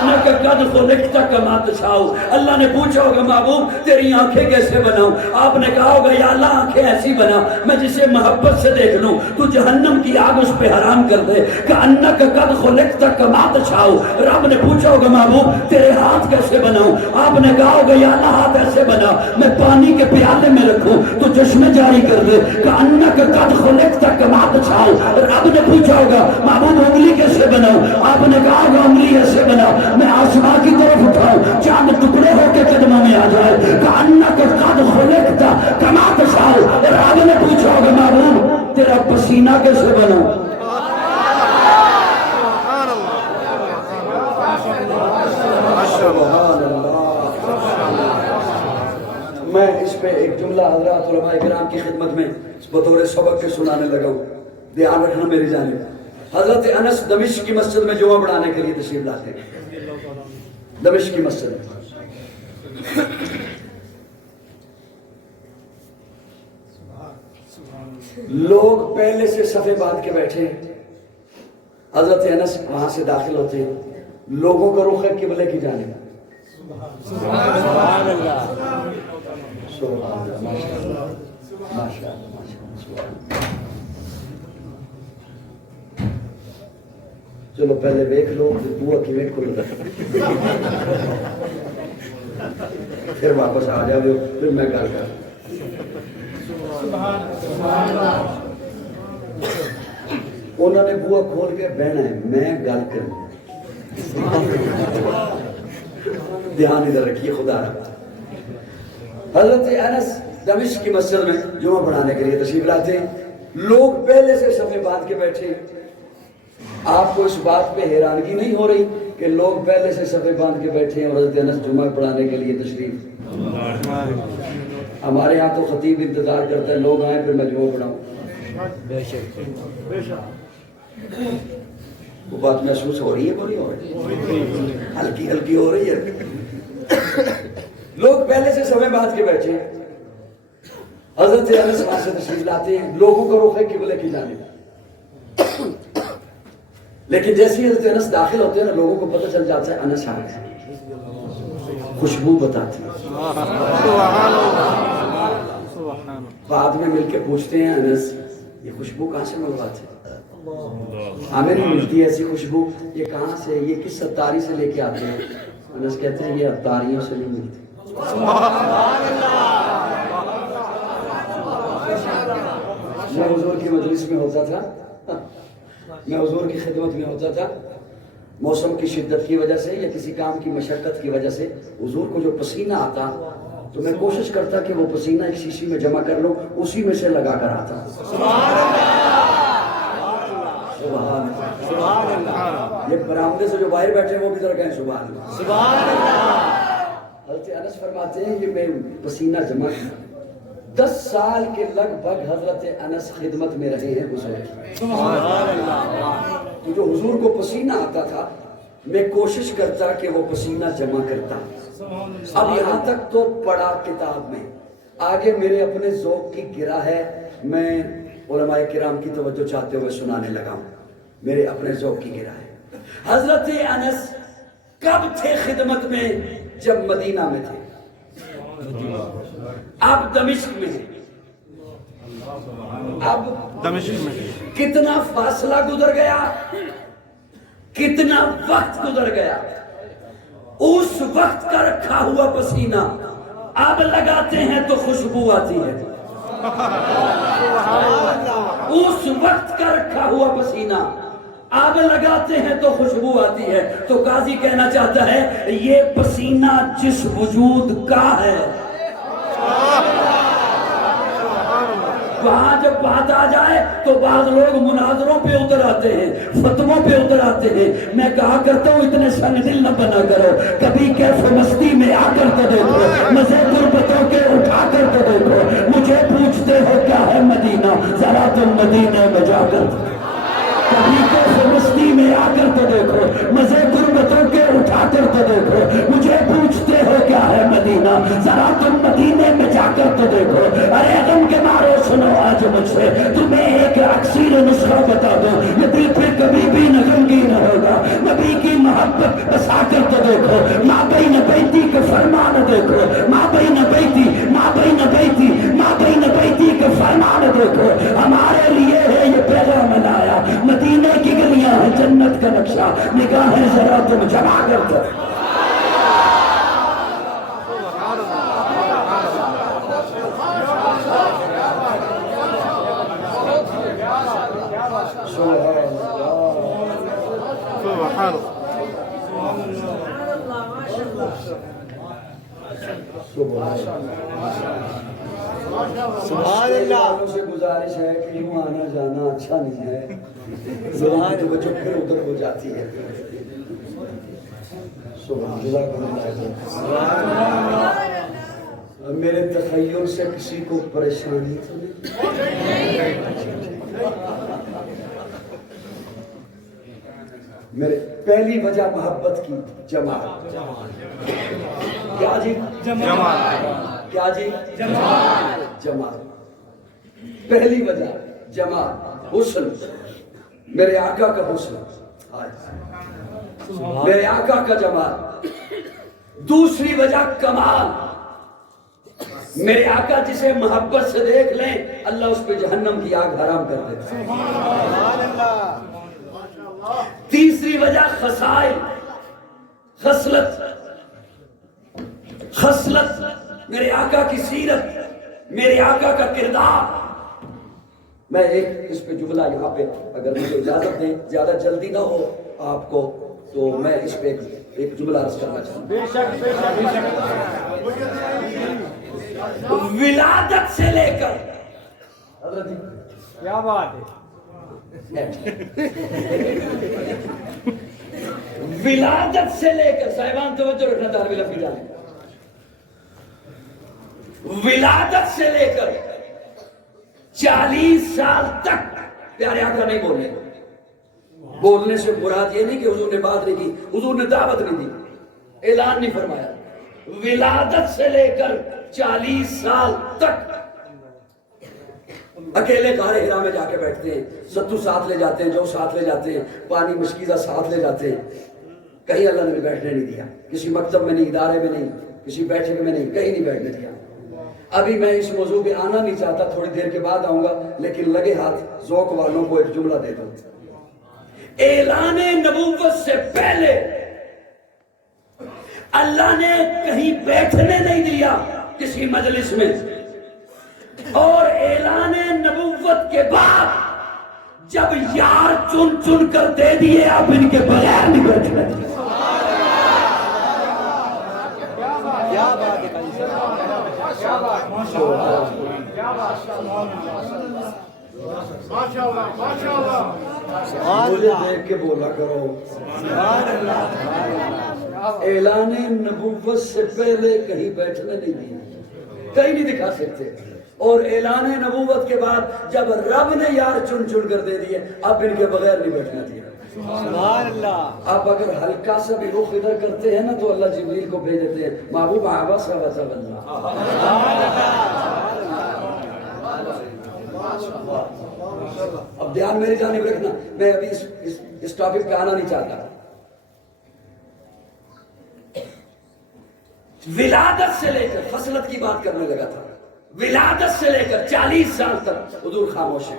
انک قد خلقت کما تشاء، اللہ نے پوچھا ہوگا محبوب تیری آنکھیں کیسے بناؤں؟ آپ نے کہا ہوگا یا اللہ آنکھیں ایسی بنا میں جسے محبت سے دیکھ لوں، تو جہنم کی آگ اس پہ حرام کر دے۔ کہ انک قد خلقت کما تشاء، رب نے پوچھا ہوگا محبوب تیرے ہاتھ کیسے بناؤں؟ آپ نے کہا ہوگا یا اللہ ہاتھ ایسے بنا میں پانی کے پیالے میں رکھوں تو چشمے جاری کر دے۔ کہ انک قد خلقت کما تشاء، رب نے پوچھا ہوگا محبوب انگلی کیسے بناؤں؟ آپ نے کہا ہوگا انگلی ایسے بنا میں آسمان کی طرف اٹھاؤں چاند ٹکڑے ہو کے قدموں میں آ جائے۔ کأنک قد خلقت کما تشاء، رب نے پوچھا ہوگا محبوب تیرا پسینہ کیسے بناؤں؟ میں اس پہ ایک جملہ حضرات علماء کرام کی خدمت میں بطور سبق کے سنانے لگا ہوں، دھیان رکھنا میری جانب۔ حضرت انس دمشق کی مسجد میں جمعہ پڑھانے کے لیے تشریف لاتے ہیں، دمشق کی مسجد میں لوگ پہلے سے صفے باندھ کے بیٹھے، حضرت انس وہاں سے داخل ہوتے ہیں، لوگوں کا رخ ہے قبلے کی جانب۔ سبحان اللہ، سبحان اللہ، ماشاء اللہ، ماشاء اللہ۔ چلو پہلے دیکھ لو بوا کی ویک کھل رہا پھر واپس آ جاؤ پھر میں گل کر۔ انہوں نے بوا کھول کے بہنا ہے میں گل کروں، دھیان ادھر رکھیے خدا رہا۔ حضرت انس دمشق کی مسجد میں جمعہ پڑھانے کے لیے تشریف لاتے ہیں، لوگ پہلے سے صفے باندھ کے بیٹھے۔ آپ کو اس بات پہ حیرانگی نہیں ہو رہی کہ لوگ پہلے سے صفے باندھ کے بیٹھے ہیں اور حضرت انس جمعہ پڑھانے کے لیے تشریف؟ ہمارے ہاں تو خطیب انتظار کرتا ہے لوگ آئیں پھر میں جمعہ پڑھاؤں۔ وہ بات محسوس ہو رہی ہے بڑی ہو رہی ہے، ہلکی ہلکی ہو رہی ہے۔ لوگ پہلے سے صفے باندھ کے بیٹھے ہیں، حضرت انس وہاں سے تشریف لاتے ہیں، لوگوں کا رخ ہے قبلے کی جانب۔ لیکن جیسے ہی حضرت انس داخل ہوتے ہیں نا لوگوں کو پتہ چل جاتا ہے انس آ گئے، خوشبو بتاتی ہے۔ بعد میں مل کے پوچھتے ہیں انس یہ خوشبو کہاں سے منگواتے ہیں؟ ہمیں نہیں ملتی ایسی خوشبو، یہ کہاں سے، یہ کس ستاری سے لے کے آتے ہیں؟ انس کہتے ہیں یہ اتاریوں سے نہیں ملتی۔ میں حضور کی مجلس میں ہوتا تھا، میں حضور کی خدمت میں ہوتا تھا، موسم کی شدت کی وجہ سے یا کسی کام کی مشقت کی وجہ سے حضور کو جو پسینہ آتا تو میں کوشش کرتا کہ وہ پسینہ ایک شیشی میں جمع کر لوں، اسی میں سے لگا کر آتا۔ سبحان اللہ۔ یہ برآمدے سے جو باہر بیٹھے ہیں وہ بھی ذرا کہیں سبحان اللہ۔ سبحان اللہ۔ حضرت انس فرماتے ہیں یہ میں پسینہ جمع کیا، 10 سال کے لگ بھگ حضرت انس خدمت میں رہے ہیں حضور۔ سبحان اللہ۔ تو جو حضور کو پسینہ آتا تھا میں کوشش کرتا کہ وہ پسینہ جمع کرتا۔ اب یہاں تک تو پڑھا کتاب میں، آگے میرے اپنے ذوق کی گرہ ہے، میں علماء کرام کی توجہ چاہتے ہوئے سنانے لگا ہوں، میرے اپنے ذوق کی گرہ ہے۔ حضرت انس کب تھے خدمت میں؟ جب مدینہ میں تھے، اب دمشق میں ہیں۔ اب دمشق میں کتنا فاصلہ گزر گیا، کتنا وقت گزر گیا، اس وقت کا رکھا ہوا پسینہ اب لگاتے ہیں تو خوشبو آتی ہے۔ اس وقت کا رکھا ہوا پسینہ اب لگاتے ہیں تو خوشبو آتی ہے۔ تو قاضی کہنا چاہتا ہے یہ پسینہ جس وجود کا ہے، وہاں جب بات آ جائے تو بعض لوگ مناظروں پہ اتر آتے ہیں، فتووں پہ اتر آتے ہیں۔ میں کہا کرتا ہوں اتنے سنگ دل نہ بنا کرو، کبھی کیف مستی میں آ کر تو دیکھو، مزے غربتوں کے اٹھا کر تو دیکھو، مجھے پوچھتے ہو کیا ہے مدینہ، ذرا تم مدینہ میں جا کر کبھی کیف مستی میں آ کر تو دیکھو، مزے غربتوں کے اٹھا کر تو دیکھو، مجھے پوچھتے ہو کیا ہے مدینہ، ذرا تم مدینے میں جا کر تو دیکھو۔ ارے غم کے مارو سنو آج مجھ سے تمہیں ایک اکثیر نسخہ بتا دو، یہ دل پہ کبھی بھی نہ غمگین ہوگا۔ نبی کی محبت بسا کر تو دیکھو، ماں بین بیتی کا فرمان دیکھو، ماں بین بیتی، ماں بین بیتی، ماں بین بیتی کا فرمان دیکھو۔ ہمارے لیے ہے یہ پیغام لایا، مدینے کی گلیاں ہیں جنت کا نقشہ، نگاہیں ذرا تم جما کر دو۔ سبحان اللہ۔ سے گزارش ہے کہ یوں آنا جانا اچھا نہیں ہے، زبان بچوں پھر ادھر ہو جاتی ہے۔ سبحان اللہ۔ میرے تخیل سے کسی کو پریشانی تو نہیں؟ میرے پہلی وجہ محبت کی جماعت، کیا جی؟ جماعت، کیا جی؟ جماعت، جماعت۔ پہلی وجہ جماعت، حسن، میرے آقا کا حسن، میرے آقا کا جمال۔ دوسری وجہ کمال، میرے آقا جسے محبت سے دیکھ لیں اللہ اس پہ جہنم کی آگ حرام کر دیتا ہے۔ تیسری وجہ خصائل، خصلت، خصلت، میرے آقا کی سیرت، میرے آقا کا کردار۔ میں ایک اس پہ جملہ یہاں پہ اگر مجھے اجازت دیں، زیادہ جلدی نہ ہو آپ کو تو میں اس پہ ایک جملہ عرض کرنا چاہوں گا۔ ولادت سے لے کر، حضرت کیا بات ہے، ولادت سے لے کر، صاحبان توجہ رکھنا طالب علم کی جانب، ولادت سے لے کر 40 سال تک پیارے آقا نہیں بولے۔ بولنے سے مراد یہ نہیں کہ حضور نے بات نہیں کی، حضور نے دعوت نہیں دی، اعلان نہیں فرمایا۔ ولادت سے لے کر 40 سال تک اکیلے غار حرا میں جا کے بیٹھتے ہیں، ستو ساتھ لے جاتے ہیں، جو ساتھ لے جاتے ہیں، پانی مشکیزہ ساتھ لے جاتے ہیں۔ کہیں اللہ نے بیٹھنے نہیں دیا، کسی مکتب میں نہیں، ادارے میں نہیں، کسی بیٹھک میں نہیں، کہیں نہیں بیٹھنے دیا۔ ابھی میں اس موضوع پہ آنا نہیں چاہتا، تھوڑی دیر کے بعد آؤں گا، لیکن لگے ہاتھ ذوق والوں کو ایک جملہ دے دوں۔ اعلان نبوت سے پہلے اللہ نے کہیں بیٹھنے نہیں دیا کسی مجلس میں، اور اعلان نبوت کے بعد جب یار چن چن کر دے دیے اب ان کے بغیر نہیں بیٹھنے دیا۔ کیا بات ہے، مجھے دیکھ کے بولا کرو اعلان نبوت سے پہلے کہیں بیٹھنے نہیں دیا، کہیں نہیں دکھا سکتے، اور اعلان نبوت کے بعد جب رب نے یار چن چن کر دے دیے اب ان کے بغیر نہیں بیٹھنا دیا۔ سبحان اللہ۔ آپ اگر ہلکا سا بھی رخ ادھر کرتے ہیں نا تو اللہ جبریل کو بھیج دیتے ہیں، محبوب عباس کا ویسا بندہ۔ اب دھیان میری جانب رکھنا، میں ابھی اس ٹاپک پہ آنا نہیں چاہتا۔ ولادت سے لے کر فصلت کی بات کرنے لگا تھا، ولادت سے لے کر 40 سال تک حضور خاموش ہے۔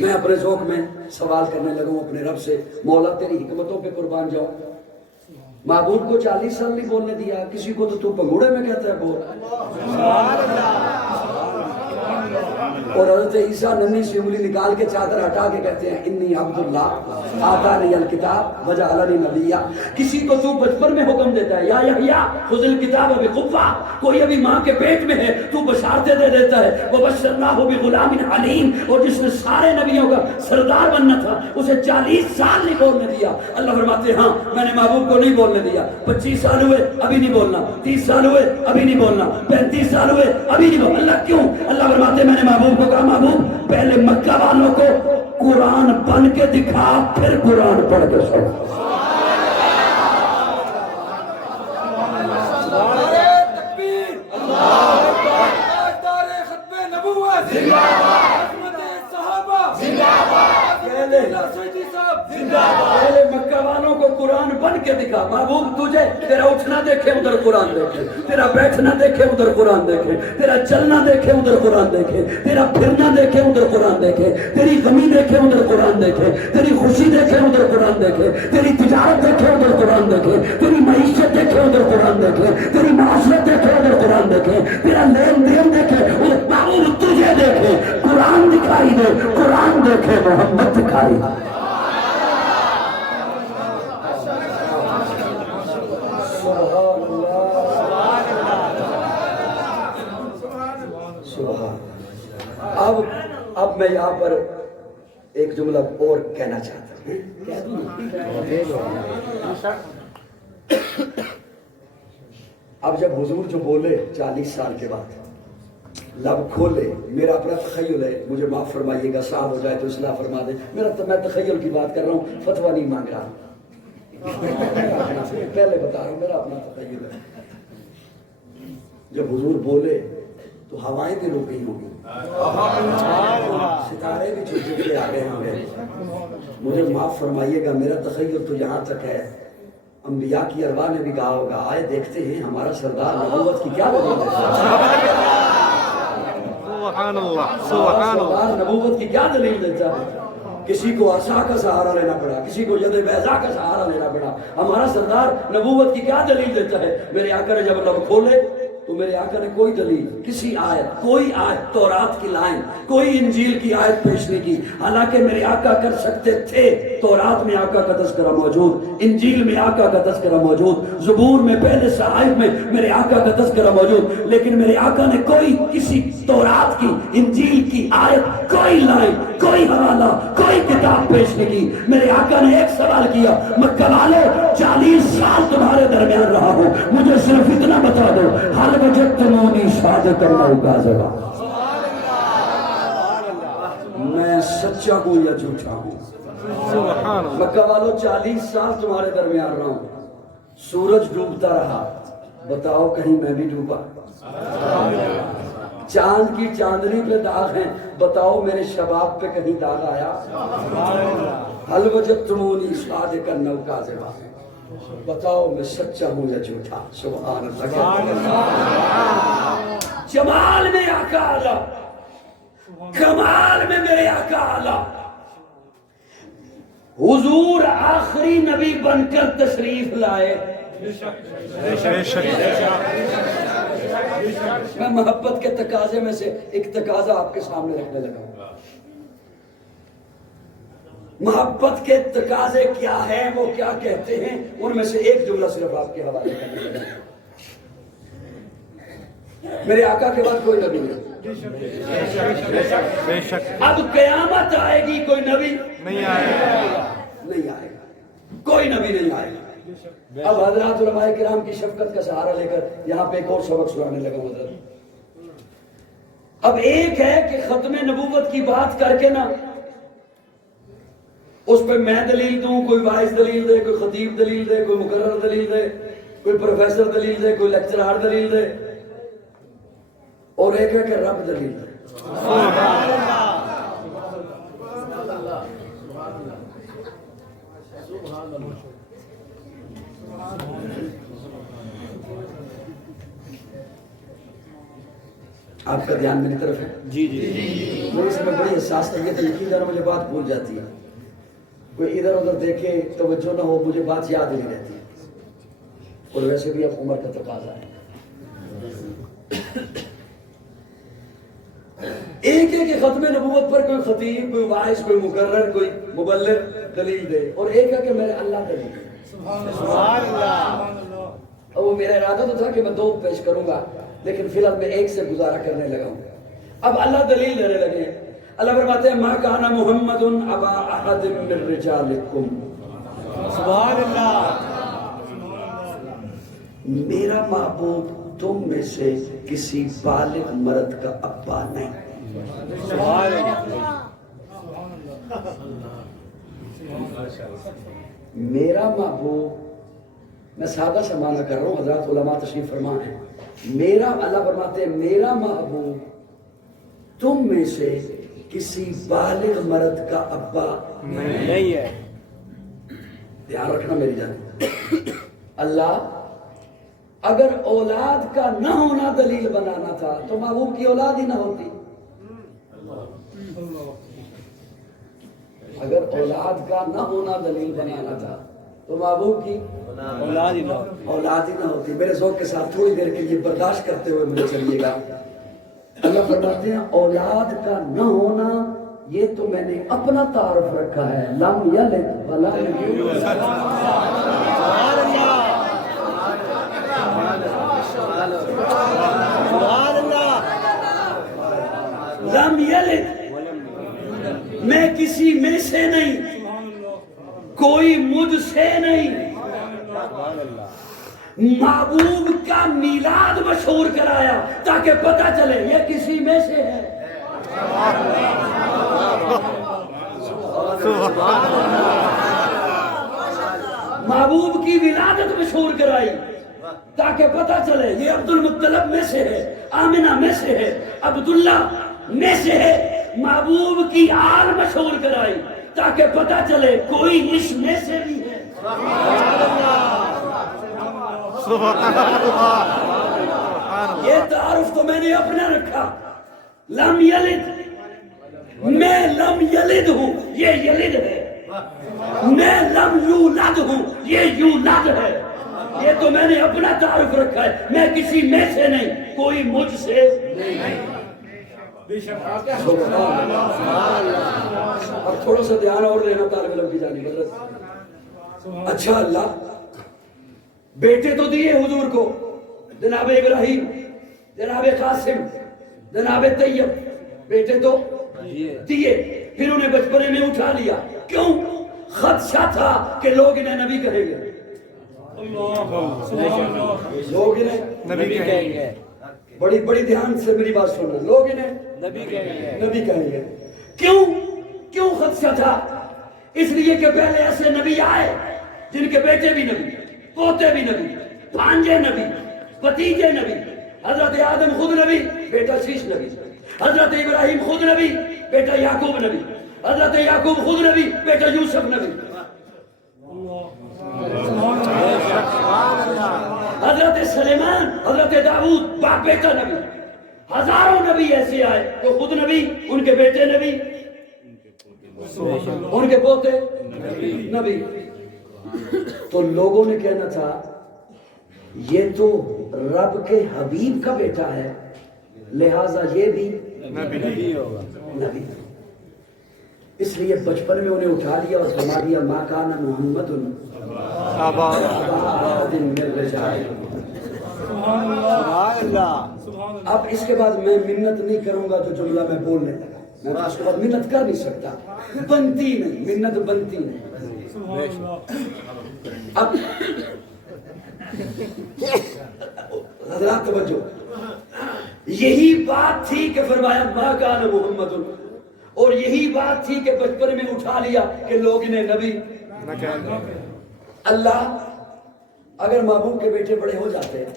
میں اپنے ذوق میں سوال کرنے لگا ہوں اپنے رب سے، مولا تیری حکمتوں پہ قربان جاؤں، معبود کو 40 سال نہیں بولنے دیا، کسی کو تو پگوڑے میں کہتا ہے بول۔ اور حضرت عیسیٰ ننھی سی انگلی نکال کے چادر ہٹا کے کہتے ہیں انی عبداللہ آتانی الکتاب وجعلنی نبیا۔ کسی کو تو بچپن میں حکم دیتا ہے یا یحییٰ خذ الکتاب بقوہ، کوئی ابھی ماں کے پیٹ میں ہے تو بشارتیں دے دیتا ہے وبشرناہ بغلام حلیم، اور جس نے سارے نبیوں کا سردار بننا تھا اسے 40 سال نہیں بولنے دیا۔ اللہ فرماتے ہیں ہاں میں نے محبوب کو نہیں بولنے دیا، 25 سال ہوئے ابھی نہیں بولنا، 30 سال ہوئے ابھی نہیں بولنا، 35 سال ہوئے ابھی نہیں بولنا۔ اللہ کیوں؟ اللہ فرماتے ہیں میں نے محبوب کو کہا محبوب پہلے مکہ والوں کو قرآن بن کے دکھا پھر قرآن پڑھ کے سن۔ پہلے مکہ والوں کو قرآن بن کے دکھا، محبوب تجھے تیرا اٹھنا دیکھے ادھر قرآن دیکھے، تیرا بیٹھنا دیکھے ادھر قرآن دیکھے، تیرا چلنا دیکھے ادھر قرآن دیکھے، تیرا پھرنا دیکھے ادھر قرآن دیکھے، تیری غمی دیکھے ادھر قرآن دیکھے، تیری خوشی دیکھے ادھر قرآن دیکھے، تیری تجارت دیکھے ادھر قرآن دیکھے، تیری معیشت دیکھے ادھر قرآن دیکھے، تیری معاشرت دیکھے ادھر قرآن دیکھے، تیرا لین دین دیکھے ادھر، محبوب تجھے دیکھے قرآن دکھائی دے، قرآن دیکھے محمد دکھائی دے۔ اب میں یہاں پر ایک جملہ اور کہنا چاہتا ہوں، کہہ دوں نا؟ اب جب حضور جو بولے 40 سال کے بعد لب کھولے، میرا اپنا تخیل ہے، مجھے معاف فرمائیے گا، صاحب ہو جائے تو اصلاح فرما دے، میں تخیل کی بات کر رہا ہوں، فتویٰ نہیں مانگ رہا، پہلے بتا رہا ہوں میرا اپنا تخیل ہے۔ جب حضور بولے تو ہوائیں بھی رک گئی ہوں گی، ستارے بھی چھٹ کے آ گئے ہوں گے۔ مجھے معاف فرمائیے گا، میرا تخیل تو یہاں تک ہے، انبیاء کی ارواح نے بھی کہا ہوگا آئے دیکھتے ہیں ہمارا سردار نبوت کی کیا دلیل ہے، سبحان اللہ سبحان اللہ، سردار نبوت کی کیا دلیل دیتا ہے۔ کسی کو عصا کا سہارا لینا پڑا، کسی کو ید بیضا کا سہارا لینا پڑا، ہمارا سردار نبوت کی کیا دلیل دیتا ہے۔ میرے آقا نے جب لب کھولے تو میرے آقا نے کوئی دلیل، کسی آیت، کوئی آیت تورات کی لائن، کوئی انجیل کی آیت پیش نہیں کی، حالانکہ میرے آقا کر سکتے تھے۔ تورات میں آقا کا تذکرہ موجود، انجیل میں آقا کا تذکرہ موجود، زبور میں پہلے صحائف میں میرے آقا کا تذکرہ موجود، لیکن میرے آقا نے کوئی کسی تورات کی، انجیل کی آیت، کوئی لائن، کوئی حوالہ، کوئی کتاب پیش نہیں کی۔ میرے آقا نے ایک سوال کیا، مکہ والوں 40 سال تمہارے درمیان رہا ہوں، مجھے صرف اتنا بتا دو، حل وجدتمونی صادقا او کاذبا، میں سچا ہوں یا جھوٹا ہوں۔ مکہ والوں 40 سال تمہارے درمیان رہا ہوں، سورج ڈوبتا رہا، بتاؤ کہیں میں بھی ڈوبا؟ چاند کی چاندنی پہ داغ ہیں، بتاؤ میرے شباب پہ کہیں داغ آیا؟ حل وجدتمونی صادقا او کاذبا، بتاؤ میں سچا ہوں یا جھوٹا؟ سبحان اللہ۔ جمال میں آقا اعلیٰ، کمال میں میرے آقا اعلیٰ، حضور آخری نبی بن کر تشریف لائے۔ میں محبت کے تقاضے میں سے ایک تقاضا آپ کے سامنے رکھنے لگا ہوں۔ محبت کے تقاضے کیا ہیں، وہ کیا کہتے ہیں، ان میں سے ایک جملہ صرف آپ کے حوالے کرنے لگا ہوں۔ میرے آقا کے بعد کوئی نبی نہیں. بے شک اب قیامت آئے گی کوئی نبی نہیں آئے گا. نہیں آئے گا, کوئی نبی نہیں آئے گا. اب حضرات علماء کرام کی شفقت کا سہارا لے کر یہاں پہ ایک اور سبق سنانے لگا ہوں حضرت. اب ایک ہے کہ ختم نبوت کی بات کر کے نا اس پہ میں دلیل دوں, کوئی واعظ دلیل دے, کوئی خطیب دلیل دے, کوئی مقرر دلیل دے, کوئی پروفیسر دلیل دے, کوئی لیکچرار دلیل دے, اور ایک ہے کہ رب دلیل دے. آپ کا دھیان میری طرف ہے؟ جی جی مجھے اس میں بڑی حساس طبیعت ہے, یقین جانا مجھے بات بھول جاتی ہے. کوئی ادھر ادھر دیکھے توجہ نہ ہو, مجھے بات یاد نہیں رہتی, اور ویسے بھی اب عمر کا تقاضا ہے. ایک ہے کہ ختم نبوت پر کوئی خطیب, کوئی واعظ, کوئی مقرر, کوئی مبلغ دلیل دے, اور ایک ہے کہ میرے اللہ دلیل دے. سبحان اللہ. اور وہ میرا ارادہ تو تھا کہ میں دو پیش کروں گا, لیکن فی الحال میں ایک سے گزارا کرنے لگا ہوں. اب اللہ دلیل دینے لگے. اللہ فرماتے ہیں ما کان محمد ابا احد من رجالکم. سبحان اللہ. میرا محبوب تم میں سے کسی بالغ مرد کا ابا نہیں. سبحان اللہ. میرا محبوب, میں سادہ سا معنی کر رہا ہوں, حضرات علماء تشریف فرما ہے. میرا, اللہ فرماتے ہیں میرا محبوب تم میں سے کسی بالغ مرد کا ابا نہیں ہے. دھیان رکھنا میری جان. اللہ اگر اولاد کا نہ ہونا دلیل بنانا تھا تو محبوب کی اولاد ہی نہ ہوتی. اگر اولاد کا نہ ہونا دلیل بنانا تھا تو محبوب کی اولاد ہی نہ اولاد ہی نہ ہوتی. میرے ذوق کے ساتھ تھوڑی دیر کے لیے برداشت کرتے ہوئے مجھے چلیے گا. اللہ فرماتے ہیں اولاد کا نہ ہونا یہ تو میں نے اپنا تعارف رکھا ہے, لم یلد ولم یولد. سبحان اللہ. سبحان اللہ. لم یلد, میں کسی میں سے نہیں, کوئی مجھ سے نہیں. محبوب کا میلاد مشہور کرایا تاکہ پتہ چلے یہ کسی میں سے ہے. محبوب کی ولادت مشہور کرائی تاکہ پتہ چلے یہ عبد المطلب میں سے ہے, آمنہ میں سے ہے, عبداللہ میں سے ہے. محبوب کی آل مشہور کرائی تاکہ پتہ چلے کوئی اس میں سے بھی ہے. یہ تعارف تو میں نے اپنا رکھا. لم یلد, میں لم یلد ہوں, یہ یلد ہے. میں لم یولد ہوں, یہ یولد ہے. یہ تو میں نے اپنا تعارف رکھا ہے, میں کسی میں سے نہیں, کوئی مجھ سے نہیں. اب تھوڑا سا دھیان اور لینا طالب علم کی جانب. اچھا اللہ بیٹے تو دیے حضور کو, جناب ابراہیم, جناب قاسم, جناب طیب, بیٹے تو دیے, پھر انہیں بچپنے میں اٹھا لیا. کیوں؟ خدشہ تھا کہ لوگ انہیں نبی کہیں گے. لوگ انہیں نبی کہیں گے. بڑی بڑی دھیان سے میری بات سننا, لوگ انہیں نبی کہیں گے. نبی کہیں گے. کیوں خدشہ تھا؟ اس لیے کہ پہلے ایسے نبی آئے جن کے بیٹے بھی نبی, پوتے بھی نبی, بھانجے نبی, بھتیجے نبی. حضرت آدم خود نبی, بیٹا شیش نبی. حضرت ابراہیم خود نبی, بیٹا یعقوب نبی. حضرت یعقوب خود نبی, بیٹا یوسف نبی. حضرت سلیمان, حضرت داؤد باپ بیٹا نبی. ہزاروں نبی ایسے آئے تو خود نبی, ان کے بیٹے نبی, ان کے پوتے نبی. تو لوگوں نے کہنا تھا یہ تو رب کے حبیب کا بیٹا ہے, لہذا یہ بھی نبی ہوگا. نبی. اس لیے بچپن میں انہیں اٹھا لیا اور فرما دیا ما کان محمد ابا ابا احد من رجالکم. سبحان اللہ. اب اس کے بعد میں منت نہیں کروں گا جو جملہ میں بولنے لگا، میں اس کے بعد منت کر نہیں سکتا، بنتی نہیں، منت بنتی نہیں۔ اب حضرات توجہ، یہی بات تھی کہ فرمایا ما کان محمد، اور یہی بات تھی کہ بچپن میں اٹھا لیا کہ لوگ انہیں نبی۔ اللہ اگر محبوب کے بیٹے بڑے ہو جاتے ہیں،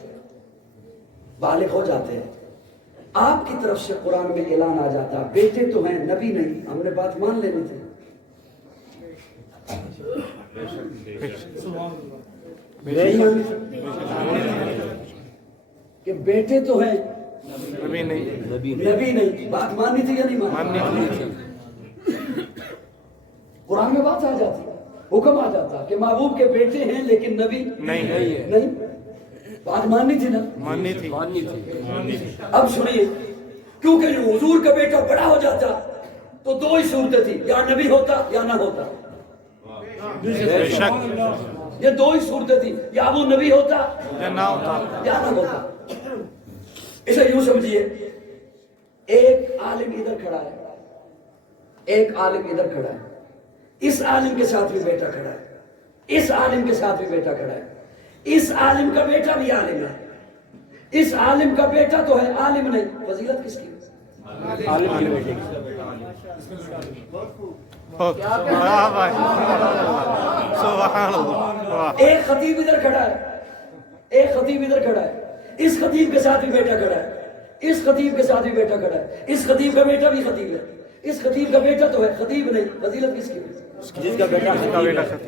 بالغ ہو جاتے ہیں، آپ کی طرف سے قرآن میں اعلان آ جاتا بیٹے تو ہیں نبی نہیں، ہم نے بات مان لینی تھی۔ کہ بیٹے تو ہیں نبی نہیں، نبی نہیں، بات ماننی تھی یا نہیں ماننی تھی؟ قرآن میں بات آ جاتی، حکم آ جاتا کہ محبوب کے بیٹے ہیں لیکن نبی نہیں، بات ماننی تھی نا؟ ماننی تھی۔ اب سنیے، کیونکہ جو حضور کا بیٹا بڑا ہو جاتا تو دو ہی صورتیں تھی، یا نبی ہوتا یا نہ ہوتا، بے شک یہ دو ہی صورتیں تھی، یا وہ نبی ہوتا یا نہ ہوتا۔ یا نہ ہوتا۔ اسے یوں سمجھیے، ایک عالم ادھر کھڑا ہے، ایک عالم ادھر کھڑا ہے، اس عالم کے ساتھ بھی بیٹا کھڑا ہے، اس عالم کے ساتھ بھی بیٹا کھڑا ہے، اس عالم کا بیٹا بھی عالم ہے، اس عالم کا بیٹا تو ہے، عالم نہیں، فضیلت کس کی؟ عالم کے بیٹے سبحان اللہ۔ ایک خطیب ادھر کھڑا ہے، ایک خطیب ادھر کھڑا ہے، اس خطیب کے ساتھ بھی بیٹا کھڑا ہے، اس خطیب کے ساتھ بھی بیٹا کھڑا ہے، اس خطیب کا بیٹا بھی خطیب ہے، اس خطیب کا بیٹا تو ہے، خطیب نہیں، فضیلت کس کی؟ جس کا بیٹا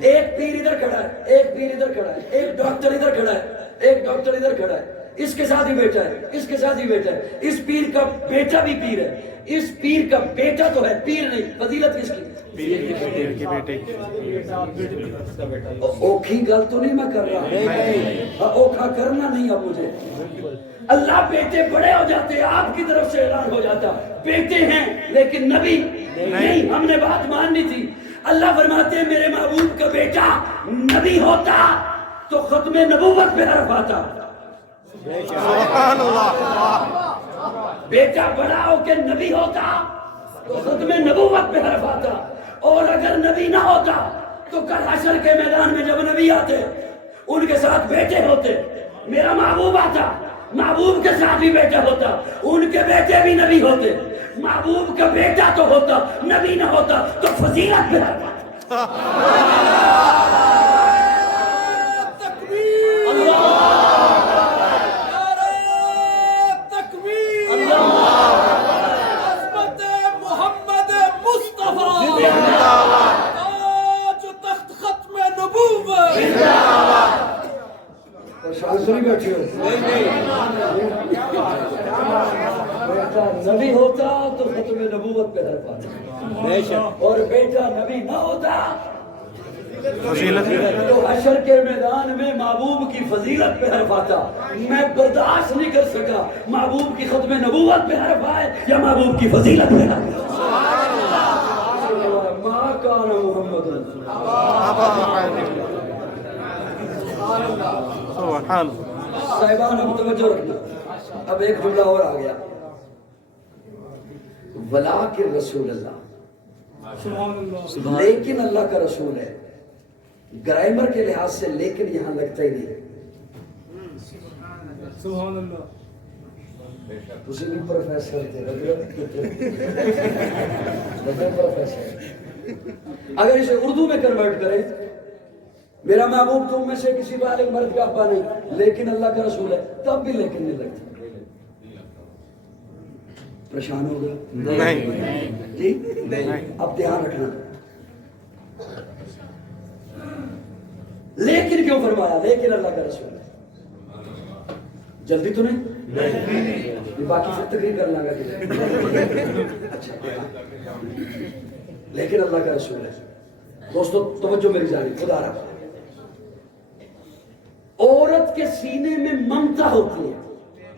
ایک پیر ادھر کھڑا ہے، ایک پیر ادھر کھڑا ہے، ایک ڈاکٹر ادھر کھڑا ہے، ایک ڈاکٹر ادھر کھڑا ہے، اس کے ساتھ ہی بیٹا ہے، اس کے ساتھ ہی بیٹا ہے، اس پیر کا بیٹا بھی پیر ہے، اس پیر کا بیٹا تو ہے، پیر نہیں، فضیلت کس کی؟ پیر کے بیٹے کی۔ اوکھی گل تو نہیں میں کر رہا، اوکھا کرنا نہیں اب مجھے۔ اللہ بیٹے بڑے ہو جاتے، آپ کی طرف سے اعلان ہو جاتا بیٹے ہیں لیکن نبی نہیں، ہم نے بات ماننی تھی۔ اللہ فرماتے ہیں میرے محبوب کا بیٹا نبی ہوتا تو ختم نبوت پہ حرف آتا۔ سبحان اللہ۔ بیٹا بڑا ہو کے نبی ہوتا تو ختم نبوت پہ حرف آتا، اور اگر نبی نہ ہوتا تو کل حشر کے میدان میں جب نبی آتے ان کے ساتھ بیٹے ہوتے، میرا محبوب آتا، محبوب کے ساتھ بھی بیٹا ہوتا، ان کے بیٹے بھی نبی ہوتے، محبوب کا بیٹا تو ہوتا، نبی نہ ہوتا تو فضیلت پہ حرف آتا۔ بیٹھی ہو بیٹا نبی ہوتا تو ختم نبوت پہ حرف آتا، اور بیٹا نبی نہ ہوتا فضیلت تو حشر کے میدان میں محبوب کی فضیلت پہ حرف آتا۔ میں برداشت نہیں کر سکا محبوب کی ختم نبوت پہ حرف آئے یا محبوب کی فضیلت پہ حرف آئے۔ ما کان محمد سبحان۔ صاحبان اب توجہ رکھنا، اب ایک جملہ اور آ گیا، ولیکن رسول اللہ، لیکن اللہ کا رسول ہے۔ گرامر کے لحاظ سے لیکن یہاں لگتا ہی نہیں۔ سبحان اللہ۔ تسی بھی پروفیسر تھے، پروفیسر۔ اگر اسے اردو میں کنورٹ کریں، میرا محبوب تم میں سے کسی بالغ مرد کا ابا نہیں لیکن اللہ کا رسول ہے، تب بھی لیکن نہیں لگتا۔ پریشان ہو گیا؟ نہیں جی اب دھیان رکھنا، لیکن کیوں فرمایا؟ لیکن اللہ کا رسول ہے۔ جلدی تو نہیں؟ باقی سے تقریر کر لوں گا۔ لیکن اللہ کا رسول ہے۔ دوستو توجہ میری جانب، خدا رکھا، عورت کے سینے میں ممتا ہوتی ہے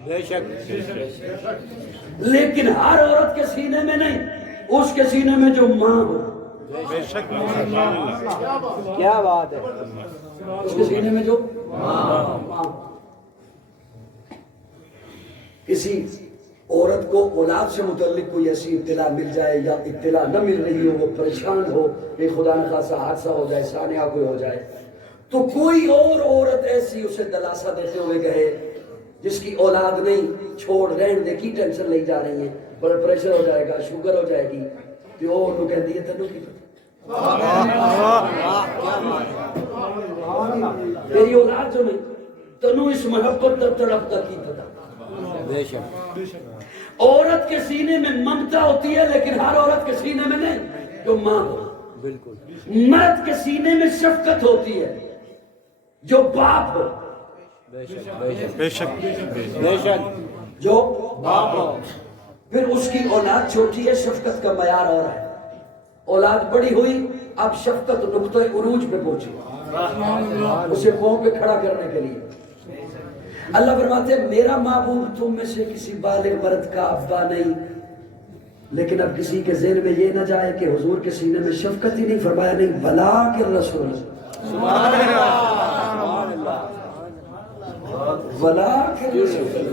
بے شک، لیکن ہر عورت کے سینے میں نہیں، اس کے سینے میں جو ماں ہو، بے شک۔ کیا بات ہے۔ اس کے سینے میں جو ماں۔ کسی عورت کو اولاد سے متعلق کوئی ایسی اطلاع مل جائے یا اطلاع نہ مل رہی ہو، وہ پریشان ہو کہ خدا نخواستہ حادثہ ہو جائے، سانحہ کوئی ہو جائے، تو کوئی اور عورت ایسی اسے دلاسا دیتے ہوئے کہے جس کی اولاد نہیں، چھوڑ رہن دے کی ٹینشن لے جا رہی ہیں، بلڈ پریشر ہو جائے گا، شوگر ہو جائے گی، تو وہ انہوں کہہ دیئے تنو کی تیری اولاد جو نہیں، تنو اس محبت در تڑپتا کی پتا۔ بے شک عورت کے سینے میں ممتا ہوتی ہے لیکن ہر عورت کے سینے میں نہیں جو ماں ہو۔ بالکل مرد کے سینے میں شفقت ہوتی ہے جو باپ ہو، بے شک بے شک بے شک بے شک جو باپ ہو۔ پھر اس کی اولاد چھوٹی ہے، شفقت کا معیار اور ہے، اولاد بڑی ہوئی، اب شفقت نقطہ عروج پہ پہنچی، اسے پاؤں پہ کھڑا کرنے کے لیے اللہ فرماتے ہیں میرا محبوب تم میں سے کسی بالغ مرد کا ابا نہیں، لیکن اب کسی کے ذہن میں یہ نہ جائے کہ حضور کے سینے میں شفقت ہی نہیں، فرمایا نہیں ولیکن رسول ولیکن رسول،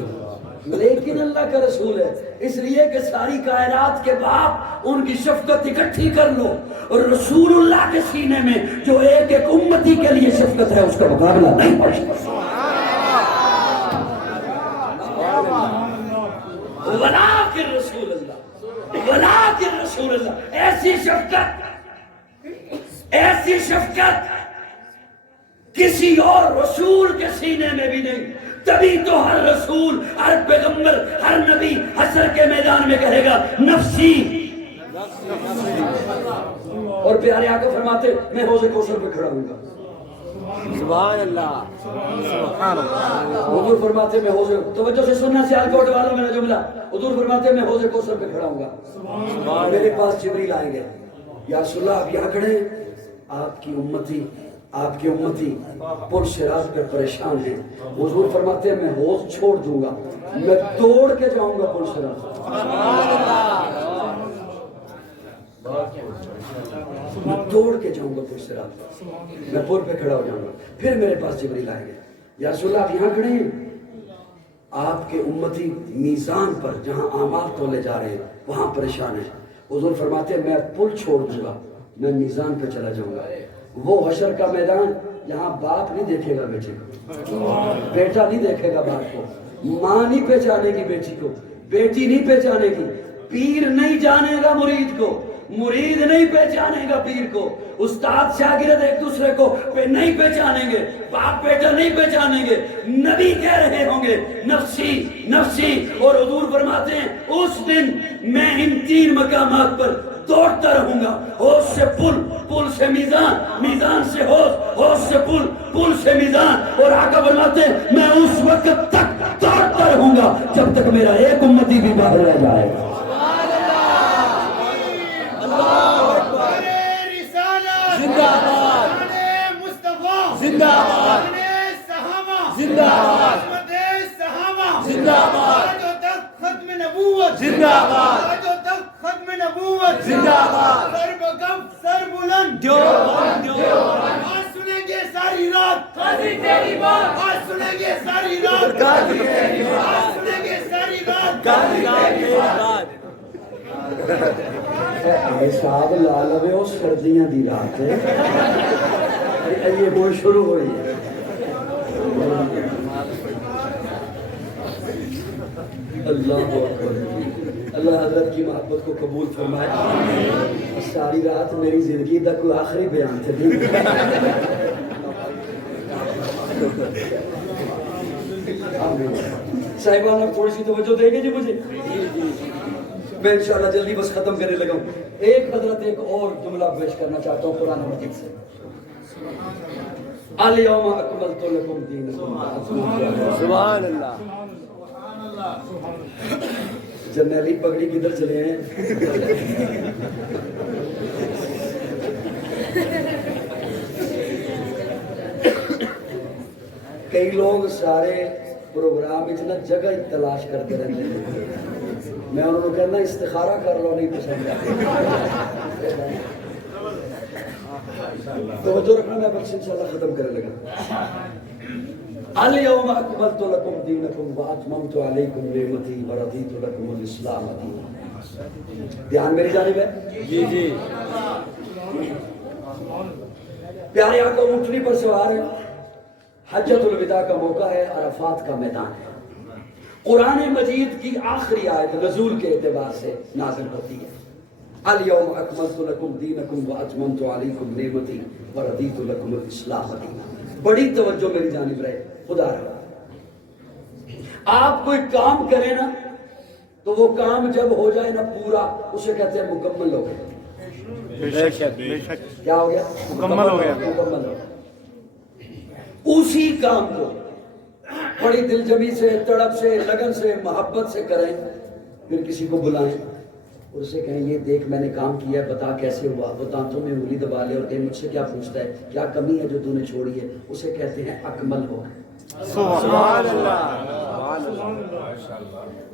لیکن اللہ کا رسول ہے، اس لیے کہ ساری کائنات کے باپ ان کی شفقت اکٹھی کر لو، اور رسول اللہ کے سینے میں جو ایک ایک امتی کے لیے شفقت ہے اس کا مقابلہ نہیں ہو سکتا۔ ولیکن رسول اللہ، ولیکن رسول اللہ، ایسی شفقت کسی اور رسول کے سینے میں بھی نہیں۔ تبھی تو ہر رسول، ہر پیغمبر، ہر نبی حشر کے میدان میں کہے گا نفسی، اور پیارے آقا فرماتے میں حوض کوثر پہ کھڑا ہوں گا، سبحان اللہ سبحان اللہ۔ حضور فرماتے میں حوض، توجہ سے سننا سیالکوٹ والوں میرا جملہ، حضور فرماتے میں حوض کوثر پہ کھڑا ہوں گا، میرے پاس جبریل آئیں گے، یا رسول اللہ آپ یہاں کھڑے ہیں، آپ کی امتی پل صراط پہ پریشان ہیں، حضور فرماتے ہیں میں حوض چھوڑ دوں گا، میں توڑ کے جاؤں گا پل صراط، میں توڑ کے جاؤں گا پل صراط، میں پل پہ کھڑا ہو جاؤں گا، پھر میرے پاس جبریل آئیں گے، یا رسول اللہ آپ یہاں کھڑے ہیں، آپ کے امتی میزان پر جہاں اعمال تولے جا رہے ہیں وہاں پریشان ہیں، حضور فرماتے ہیں میں پل چھوڑ دوں گا، میں میزان پہ چلا جاؤں گا، وہ حشر کا میدان جہاں باپ نہیں دیکھے گا بیٹے کو، بیٹا نہیں دیکھے گا باپ کو، ماں نہیں پہچانے گی بیٹی کو، بیٹی نہیں پہچانے گی، پیر نہیں جانے گا مرید کو، مرید نہیں پہچانے گا پیر کو، استاد شاگرد ایک دوسرے کو نہیں پہچانیں گے، باپ بیٹا نہیں پہچانیں گے، نبی کہہ رہے ہوں گے نفسی نفسی، اور حضور فرماتے ہیں اس دن میں ان تین مقامات پر دوڑتا رہوں گا، ہوش سے پل، پل سے میزان، میزان سے ہوش، ہوش سے پل، پل سے میزان، اور آقا فرماتے ہیں میں اس وقت تک دوڑتا رہوں گا جب تک میرا ایک امتی بھی باہر رہ جائے گا۔ زندہ باد زندہ باد زندہ باد زندہ باد ختم نبوت زندہ باد ختم نبوت زندہ باد سر بگف سر بلند دیوبند آج سنیں گے ساری رات قاضی تیری بات، آج سنیں گے ساری رات قاضی تیری بات، آج سنیں گے ساری رات قاضی تیری بات۔ حساب لا لوے وہ سردیاں دی رات ہے، یہ بول شروع ہوئی ہے، اللہ اکبر، اللہ حضرت کی محبت کو قبول فرمائے۔ ساری رات میری زندگی کا کوئی آخری بیان تھے صاحبان اب تھوڑی سی توجہ دے گے جی مجھے، میں انشاءاللہ جلدی بس ختم کرنے لگا ہوں۔ ایک حضرت ایک اور جملہ پیش کرنا چاہتا ہوں قرآن مجید سے، الیوم اکملت لکم دینکم، سبحان اللہ جنرلی پگڑی کدھر چلے ہیں؟ کئی لوگ سارے پروگرام اتنا جگہ ہی تلاش کرتے رہتے ہیں، میں انہوں نے کہنا استخارہ کر لو، نہیں پسند توجہ رکھنا، میں بخش انشاءاللہ ختم کرنے لگا۔ اليوم اکملت لکم دینکم واتممت علیکم نعمتی ورضیت لکم الاسلام دینا. دھیان میری جانب ہے. جی جی. پیارے آقا اونٹنی پر سوار ہے. حجۃ الوداع کا موقع ہے. عرفات کا میدان ہے. قرآن مجید کی آخری آیت نزول کے اعتبار سے نازل ہوتی ہے. اليوم اکملت لکم دینکم واتممت علیکم نعمتی ورضیت لکم الاسلام دینا. بڑی توجہ میری جانب رہے. خدا رہا آپ کوئی کام کریں نا تو وہ کام جب ہو جائے نا پورا اسے کہتے ہیں مکمل ہو گیا. بے شک بے شک. کیا ہو گیا؟ مکمل ہو گیا. مکمل ہو گیا. اسی کام کو بڑی دل جمی سے، تڑپ سے، لگن سے، محبت سے کریں. پھر کسی کو بلائیں اور اسے کہیں یہ دیکھ میں نے کام کیا ہے بتا کیسے ہوا. وہ دانتوں میں انگلی دبا لے اور کہ مجھ سے کیا پوچھتا ہے، کیا کمی ہے جو تو نے چھوڑی ہے. اسے کہتے ہیں اکمل ہو گیا. سبحان اللہ.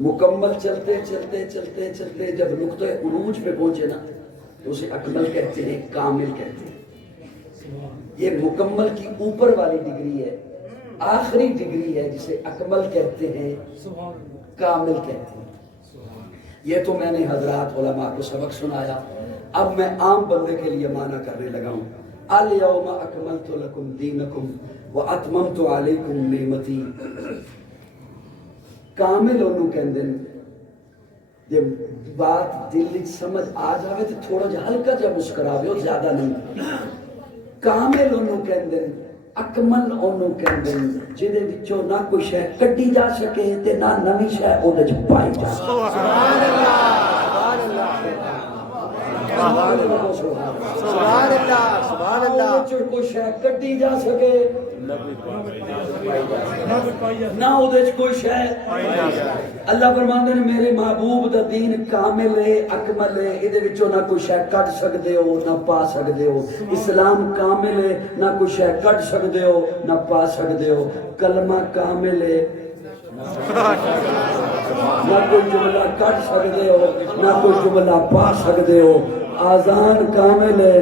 مکمل چلتے چلتے چلتے چلتے جب نقطۂ عروج پہ پہنچے نا تو اسے اکمل کہتے ہیں، کامل کہتے ہیں. یہ مکمل کی اوپر والی ڈگری ہے. آخری ڈگری ہے جسے اکمل کہتے ہیں، کامل کہتے ہیں. یہ تو میں نے حضرات علماء کو سبق سنایا. اب میں عام بندے کے لیے معنی کرنے لگا ہوں. الیوم اکملت لکم دینکم واتممت علیکم نعمتی. کامل انہوں کہندے جب بات دل وچ سمجھ آ جاوے تو تھوڑا جہا ہلکا جہا مسکراوے اور زیادہ نہیں. کامل انہوں کہندے اکمل انہوں کہندے جہدے وچوں نہ کوئی شے کڈی جا سکے تے نہ نویں شے اودے وچ پائی جا سکے. سبحان اللہ. سبحان اللہ. سبحان اللہ. سبحان اللہ. کوئی شے کڈی جا سکے نہ اودے وچ کوئی شے. اللہ فرماندے نے میرے محبوب دا دین کامل ہے، اکمل ہے. ادھے وچوں نہ کوئی شے کڈ سکدے ہو نہ پا سکدے ہو. اسلام کامل ہے، نہ کوئی شے کڈ سکدے ہو نہ پا سکدے ہو. کلمہ کامل ہے، نہ کوئی جملہ کٹ سکدے ہو نہ کوئی جملہ پا سکدے ہو. آذان کامل ہے،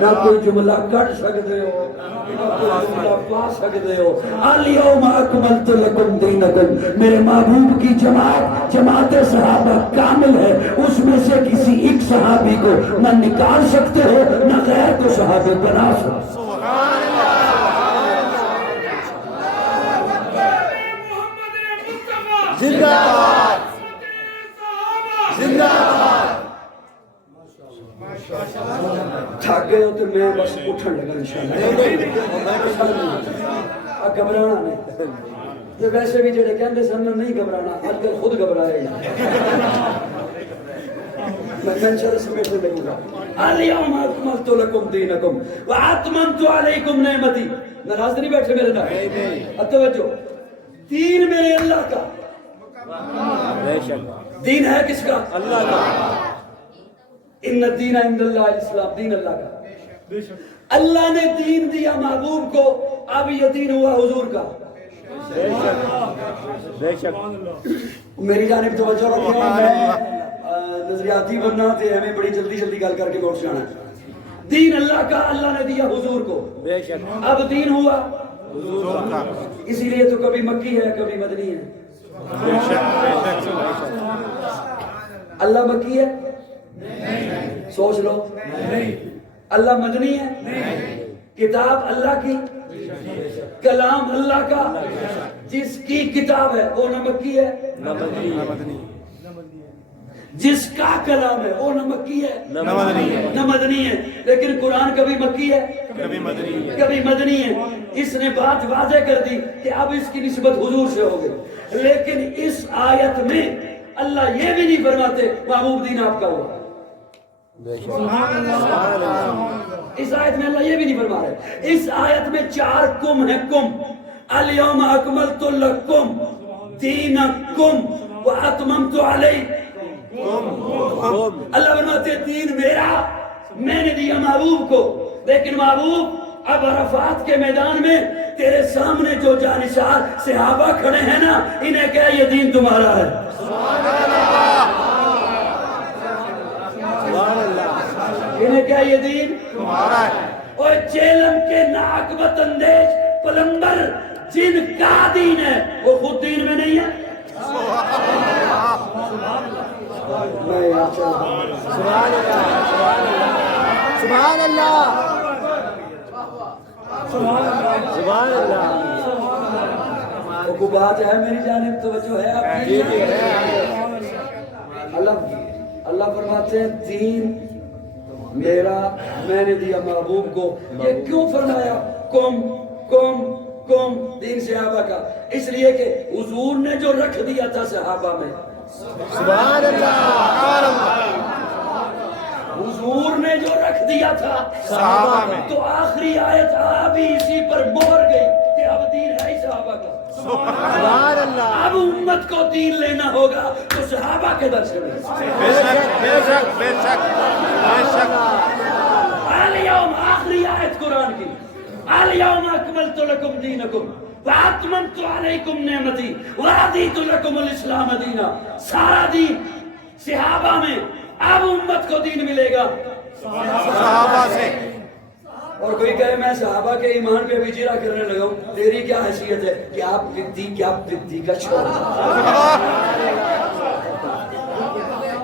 نہ کوئی جملہ کٹ سکدے ہو نہ کوئی جملہ پا سکدے ہو. الیوم اکملت لکم دینکم. میرے محبوب کی جماعت صحابہ کامل ہے. اس میں سے کسی ایک صحابی کو نہ نکال سکتے ہو نہ غیر کو صحابہ بنا سکتے. زندہ باد. زندہ باد. تھک گئے ہو تو میں بس اٹھن لگا انشاءاللہ. گھبرانا نہیں. یہ ویسے بھی جڑے کہندے سن نہیں گھبرانا آج کل خود گھبرائے گا. میں انشاءاللہ سمیٹنے لگوں گا. الیوم اکملت لکم دینکم واتممت علیکم نعمتی. ناراض نہیں بیٹھے میرے نام. اب توجہ. دین میرے اللہ کا. بے شک. دین ہے کس کا؟ اللہ کا. ان الدین عند اللہ الاسلام. دین اللہ کا. اللہ نے دین دیا محبوب کو. اب یہ دین ہوا حضور کا. بے شک. بے شک. میری جانب توجہ رکھیں. میں نظریاتی بننا تھے ہمیں بڑی جلدی جلدی گل کر کے لوٹ جانا. دین اللہ کا اللہ نے دیا حضور کو. بے شک. اب دین ہوا حضور کا. اسی لیے تو کبھی مکی ہے کبھی مدنی ہے. اللہ مکی ہے؟ سوچ لو. اللہ مدنی ہے؟ کتاب اللہ کی، کلام اللہ کا. جس کی کتاب ہے وہ نہ مکی ہے نہ مدنی. جس کا کلام ہے وہ نہ مکی ہے نہ مدنی ہے. نہ مدنی ہے. لیکن قرآن کبھی مکی ہے کبھی مدنی ہے. کبھی مدنی ہے. اس نے بات واضح کر دی کہ اب اس کی نسبت حضور سے ہو گئی. لیکن اس آیت میں اللہ یہ بھی نہیں فرماتے محبوب دین آپ کا ہوا. اس آیت میں اللہ یہ بھی نہیں فرما رہے. اس آیت میں 4 کم ہے. کم. الیوم اکملت لکم دینکم واتممت علیکم. اللہ فرماتے دین میرا میں نے دیا محبوب کو. لیکن محبوب اب عرفات کے میدان میں تیرے سامنے جو جانشار صحابہ کھڑے ہیں نا انہیں کہا یہ دین تمہارا ہے. انہیں کہا یہ دین تمہارا ہے. اور جیلم کے ناقبت اندیش پلمبر جن کا دین ہے وہ خود دین میں نہیں ہے. سبحان اللہ سبحان اللہ سبحان اللہ. کو بات ہے میری جانب توجہ ہے آپ کی. اللہ فرماتے ہیں دین میرا میں نے دیا محبوب کو. یہ کیوں فرمایا قوم قوم قوم دین صحابہ کا؟ اس لیے کہ حضور نے جو رکھ دیا تھا صحابہ میں. سبحان اللہ. حضور نے جو رکھ دیا تھا صحابہ میں تو آخری آیت بھی اسی پر مہر گئی کہ اب دین ہے ہی صحابہ کا. سبحان اللہ. اب امت کو دین لینا ہوگا تو صحابہ کے در سے لے. بے شک بے شک بے شک بے شک. الیوم آخری آیت قرآن کی الیوم اکملت لکم دینکم واتممت علیکم نعمتی ورضیت لکم الاسلام دینا. سارا دین صحابہ میں. اب امت کو دین ملے گا صحابہ سے. اور کوئی کہے میں صحابہ کے ایمان پہ بھی جیرا کرنے لگا ہوں. تیری کیا حیثیت ہے کہ آپ بدی کیا بدی کا چھوڑ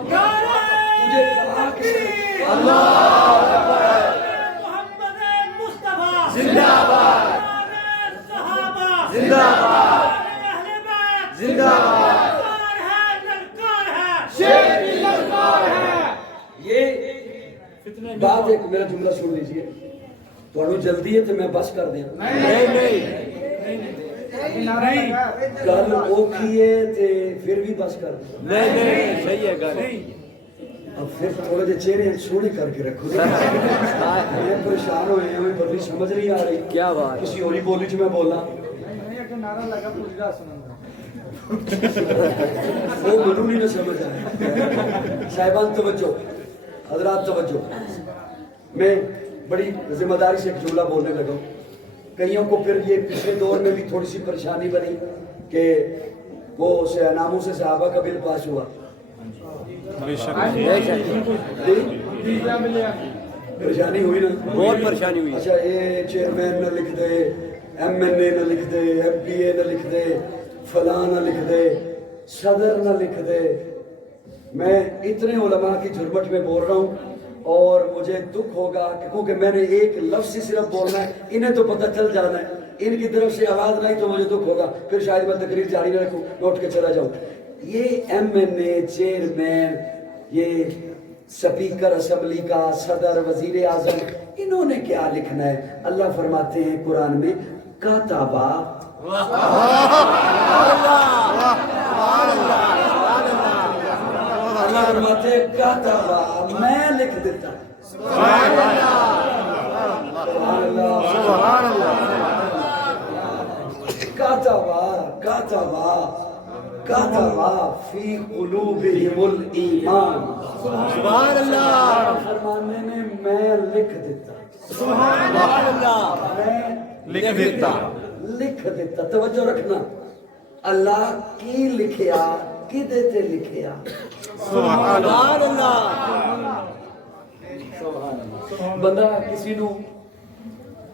تجھے کہا کہ محمد مصطفیٰ زندہ باد صحابہ زندہ باد اہل بیت زندہ باد. للکار ہے شیر کی للکار ہے. یہ بات ایک میرا جملہ سن لیجئے. تھوڑا جلدی ہے تو میں بس کر دیا. نہیں گل اوکھی ہے تے پھر بھی بس کر دیا. نہیں صحیح ہے گل. اب پھر تھوڑے جے چہرے سونے کر کے رکھو. میں پریشان ہوئے ہیں ہمیں بدلی سمجھ نہیں آ رہی. کیا بات. کسی اور بولی چ میں بولا وہ منو نہیں نہ سمجھ آیا. صاحبان توجہ حضرات توجہ. میں بڑی ذمہ داری سے ایک جملہ بولنے لگا ہوں. کئیوں کو پھر یہ پچھلے دور میں بھی تھوڑی سی پریشانی بنی کہ وہ ناموں سے صحابہ کا بل پاس ہوا. پریشانی ہوئی نا. بہت پریشانی ہوئی. اچھا یہ چیئرمین نہ لکھ دے, ایم این اے نہ لکھ دے, ایم پی اے نہ لکھ دے, فلاں نہ لکھ دے, صدر نہ لکھ دے. میں اتنے علماء کی جھرمٹ میں بول رہا ہوں اور مجھے دکھ ہوگا کیونکہ میں نے ایک لفظ ہی صرف بولنا ہے. انہیں تو پتہ چل جانا ہے. ان کی طرف سے آواز نہیں تو مجھے دکھ ہوگا. پھر شاید میں تقریر جاری نہ رکھوں, لوٹ کے چلا جاؤں. یہ ایم این اے, چیئرمین, یہ سپیکر اسمبلی کا, صدر, وزیر اعظم, انہوں نے کیا لکھنا ہے؟ اللہ فرماتے ہیں قرآن میں کاتبہ. اللہ فرماتے ہیں کاتبہ, میں لکھ دیتا. سبحان اللہ. کاتبہ فی قلوبہم الایمان. سبحان اللہ. فرمانے میں میں لکھ دیتا. سبحان اللہ. میں لکھ دیتا. لکھ دیتا. توجہ رکھنا. اللہ کی لکھیا کدے تے لکھیا. سبحان اللہ. بندہ کسی نو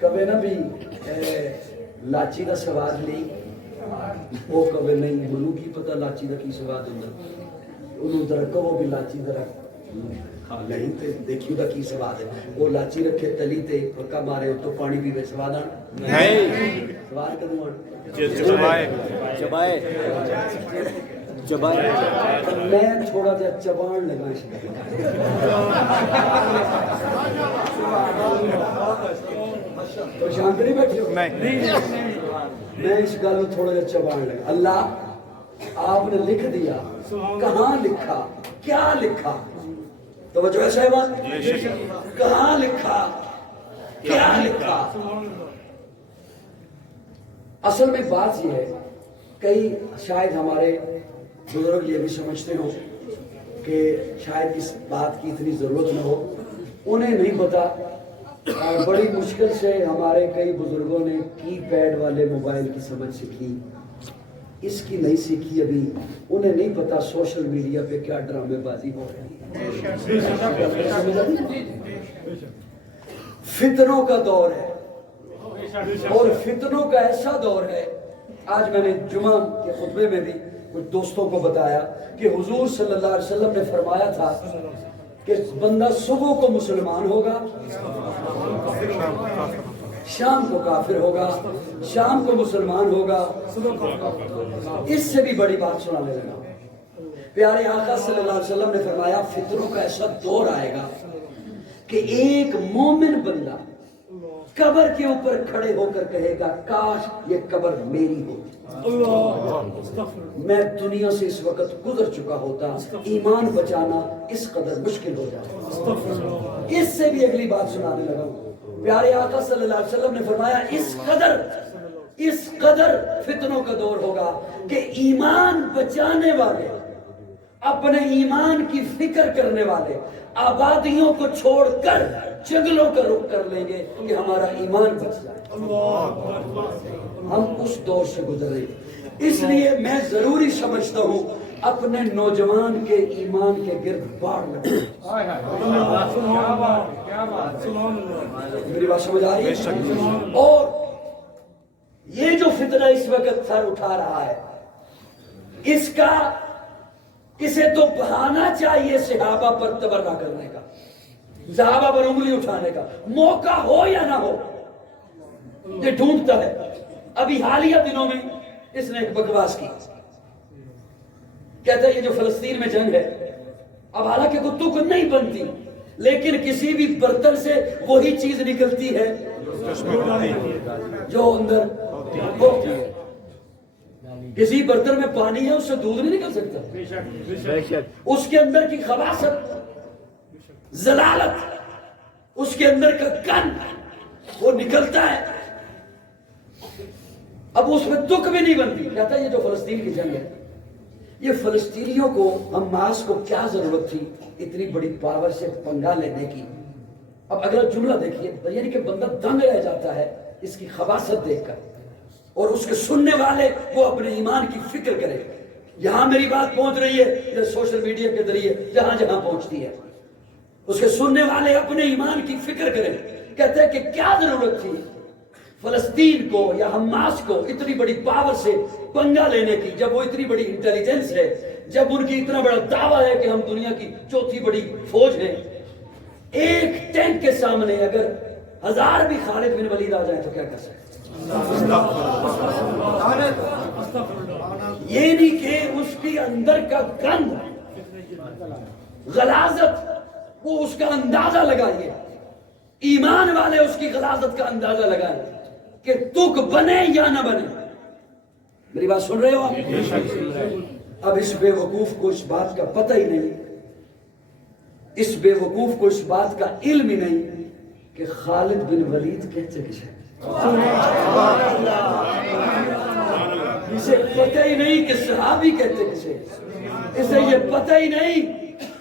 کبھی نہ بھی لاچی کا سواد نہیں, وہ کبھی نہیں منو کی پتہ لاچی کا کی سواد ہوتا. انہوں ذرا کہو بھی لاچی ذرا نہیں تے دیکھیو دا کی سواد ہے. وہ لاچی رکھے تلی تے پکا مارے تو پانی پیوے سواد آن نہیں. سواد کدوں آن چبائے چبائے چبائے. میں تھوڑا جا چبان لگا تو شانت نہیں بیٹھے ہو. میں اس گل میں تھوڑا جا چبان لگا. اللہ آپ نے لکھ دیا, کہاں لکھا, کیا لکھا؟ توجہ ہے صاحبان, کہاں لکھا, کیا لکھا؟ اصل میں بات یہ ہے, کئی شاید ہمارے بزرگ یہ بھی سمجھتے ہوں کہ شاید اس بات کی اتنی ضرورت نہ ہو. انہیں نہیں پتا. بڑی مشکل سے ہمارے کئی بزرگوں نے کی پیڈ والے موبائل کی سمجھ سیکھی, اس کی نہیں سیکھی ابھی. انہیں نہیں پتا سوشل میڈیا پہ کیا ڈرامے بازی ہو رہی ہے. فتنوں کا دور ہے اور فتنوں کا ایسا دور ہے. آج میں نے جمعہ کے خطبے میں بھی کچھ دوستوں کو بتایا کہ حضور صلی اللہ علیہ وسلم نے فرمایا تھا کہ بندہ صبح کو مسلمان ہوگا، شام کو کافر ہوگا، شام کو مسلمان ہوگا. اس سے بھی بڑی بات سنانے لگا. پیارے آقا صلی اللہ علیہ وسلم نے فرمایا فتنوں کا ایسا دور آئے گا کہ ایک مومن بندہ قبر کے اوپر کھڑے ہو کر کہے گا کاش یہ قبر میری ہوتی، میں دنیا سے اس وقت گزر چکا ہوتا، ایمان بچانا اس قدر مشکل ہو جاتا. اس سے بھی اگلی بات سنانے لگا. پیارے آقا صلی اللہ علیہ وسلم نے فرمایا اس قدر فتنوں کا دور ہوگا کہ ایمان بچانے والے، اپنے ایمان کی فکر کرنے والے آبادیوں کو چھوڑ کر جنگلوں کا رخ کر لیں گے کہ ہمارا ایمان بچ جائے. ہم اس دور سے گزرے. اس لیے میں ضروری سمجھتا ہوں اپنے نوجوان کے ایمان کے گرد باڑ لگے. میری بات سمجھ آ رہی ہے؟ اور یہ جو فتنہ اس وقت سر اٹھا رہا ہے، اسے تو بہانا چاہیے صحابہ پر تبرہ کرنے کا، صحابہ پر انگلی اٹھانے کا. موقع ہو یا نہ ہو یہ ڈھونڈتا ہے. ابھی حالیہ دنوں میں اس نے ایک بکواس کی، کہتا ہے یہ جو فلسطین میں جنگ ہے، اب حالانکہ کتوں کو نہیں بنتی لیکن کسی بھی برتن سے وہی چیز نکلتی ہے جو اندر ہوتی ہے. کسی برتن میں پانی ہے، اس سے دودھ نہیں نکل سکتا. اس کے اندر کی خباثت، ضلالت، اس کے اندر کا گند وہ نکلتا ہے. اب اس میں تک بھی نہیں بنتی. کہتا ہے یہ جو فلسطین کی جنگ ہے، یہ فلسطینیوں کو، حماس کو کیا ضرورت تھی اتنی بڑی پاور سے پنگا لینے کی. اب اگلا جملہ دیکھیے، یعنی کہ بندہ دنگ رہ جاتا ہے اس کی خباثت دیکھ کر، اور اس کے سننے والے وہ اپنے ایمان کی فکر کرے. یہاں میری بات پہنچ رہی ہے سوشل میڈیا کے ذریعے، جہاں جہاں پہنچتی ہے، اس کے سننے والے اپنے ایمان کی فکر کریں. کہتے ہیں کہ کیا ضرورت تھی فلسطین کو یا حماس کو اتنی بڑی پاور سے پنگا لینے کی، جب وہ اتنی بڑی انٹیلیجنس ہے، جب ان کی اتنا بڑا دعویٰ ہے کہ ہم دنیا کی چوتھی بڑی فوج ہیں. ایک ٹینک کے سامنے اگر 1000 بھی خالد بن ولید آ جائیں تو کیا کر سکتے؟ یہ نہیں کہ اس کے اندر کا گند، غلاظت، وہ اس کا اندازہ لگائیے. ایمان والے اس کی غلاظت کا اندازہ لگائیں کہ تک بنے یا نہ بنے. میری بات سن رہے ہو آپ؟ اب اس بے وقوف کو اس بات کا پتہ ہی نہیں، اس بے وقوف کو اس بات کا علم ہی نہیں کہ خالد بن ولید کہتے کسے، اسے پتہ ہی نہیں کہ صحابی کہتے کسے، اسے یہ پتہ ہی نہیں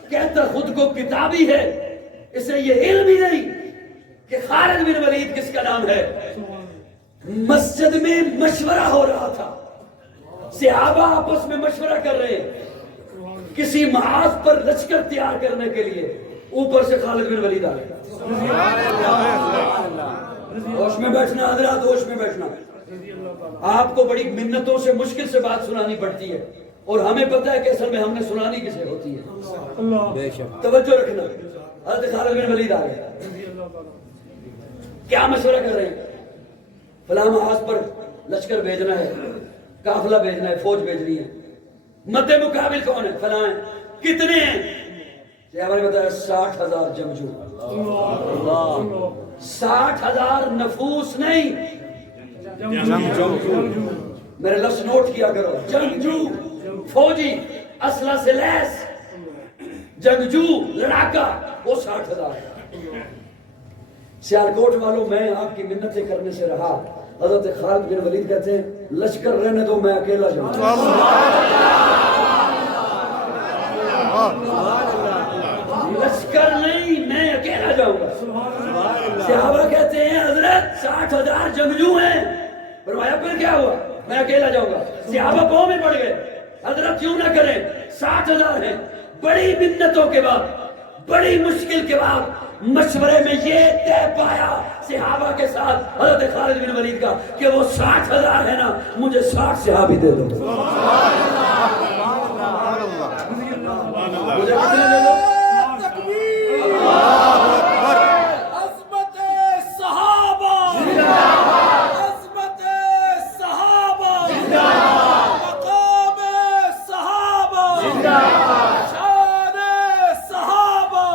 کہتا خود کو کتابی ہے، اسے یہ علم ہی نہیں کہ خالد بن ولید کس کا نام ہے. مسجد میں مشورہ ہو رہا تھا، صحابہ آپس میں مشورہ کر رہے ہیں کسی محاذ پر لشکر تیار کرنے کے لیے. اوپر سے خالد بن ولید آ گئے. ہوش میں بیٹھنا حضرات، ہوش میں بیٹھنا. آپ کو بڑی منتوں سے مشکل سے بات سنانی پڑتی ہے، اور ہمیں پتہ ہے کہ اصل میں ہم نے سنانی کسے ہوتی ہے. توجہ رکھنا. حضرت خالد بن ولید آ گئے. کیا مشورہ کر رہے ہیں؟ فلاں محاذ پر لشکر بھیجنا ہے، قافلہ بھیجنا ہے، فوج بھیجنی ہے. مد مقابل کون ہے؟ فلاں ہیں. کتنے ہیں؟ صحابہ نے بتایا 60,000 جنگجو. 60,000 نفوس نہیں، میرے لفظ نوٹ کیا کرو. جنگجو، فوجی، اسلحہ سے لیس جنگجو، لڑاکا، وہ 60,000 ہے. سیالکوٹ والوں، میں آپ کی منتیں کرنے سے رہا. حضرت خالد بن ولید کہتے ہیں لشکر رہنے دو، میں اکیلا جاؤں. لشکر نہیں، میں اکیلا جاؤں گا. صحابہ کہتے ہیں حضرت 60,000 جنگجو ہیں. فرمایا پھر کیا ہوا؟ میں اکیلا جاؤں گا. صحابہ پاؤں میں پڑ گئے. حضرت کیوں نہ کریں، 60,000 ہیں. بڑی منتوں کے بعد، بڑی مشکل کے بعد مشورے میں یہ طے پایا صحابہ کے ساتھ حضرت خالد بن ولید کا کہ وہ 60,000 ہے نا، مجھے 60 صحابی دے دو، مجھے کتنے دے دو؟ عظمت صحابہ عظمت صحابہ مقام صحابہ شان صحابہ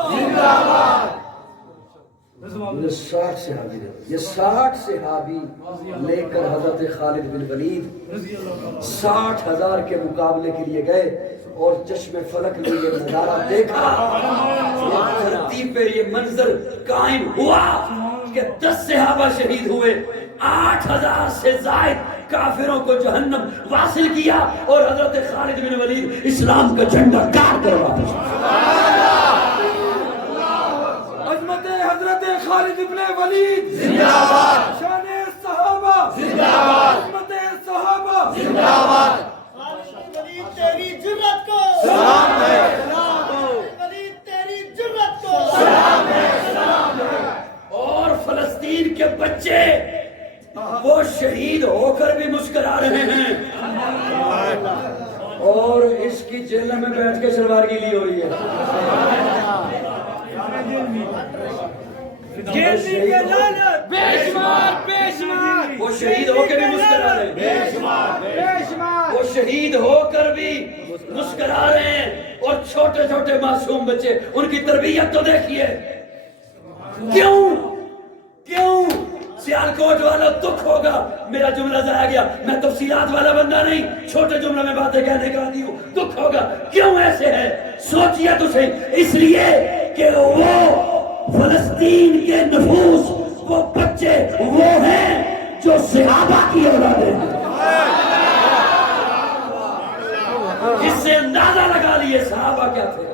مجھے 60 صحابی دے دو۔ یہ 60 صحابی لے کر حضرت خالد بن ولید 60,000 کے مقابلے کے لیے گئے اور چشم فلک میں یہ نظارہ دیکھا، یہ دھرتی پہ یہ منظر قائم ہوا کہ 10 صحابہ شہید ہوئے، 8,000 سے زائد کافروں کو جہنم واصل کیا، اور حضرت خالد بن ولید اسلام کا جھنڈا گاڑ کر واپس عظمت حضرت خالد بن ولید زندہ باد، شان صحابہ زندہ باد، عظمت صحابہ زندہ باد۔ ولید تیری جرأت کو سلام ہے، ولید تیری جرأت کو سلام ہے، سلام ہے۔ اور فلسطین کے بچے وہ شہید ہو کر بھی مسکرا رہے ہیں، اور اس کی جیل میں بیٹھ کے شلوار گیلی ہو رہی ہے۔ وہ شہید ہو کے بھی مسکرا رہے ہیں، وہ شہید ہو کر بھی مسکرا رہے ہیں، اور چھوٹے چھوٹے معصوم بچے، ان کی تربیت تو دیکھیے۔ کیوں سیالکوٹ والا دکھ ہوگا، میرا جملہ ضائع گیا، میں تفصیلات والا بندہ نہیں، چھوٹے جملے میں باتیں کہنے کا آدمی ہوں، دکھ ہوگا۔ کیوں ایسے ہے؟ سوچئے تو صحیح، اس لیے کہ وہ فلسطین کے نفوس، وہ بچے وہ ہیں جو صحابہ کی اولادیں ہیں۔ اس سے اندازہ لگا لیے صحابہ کیا تھے،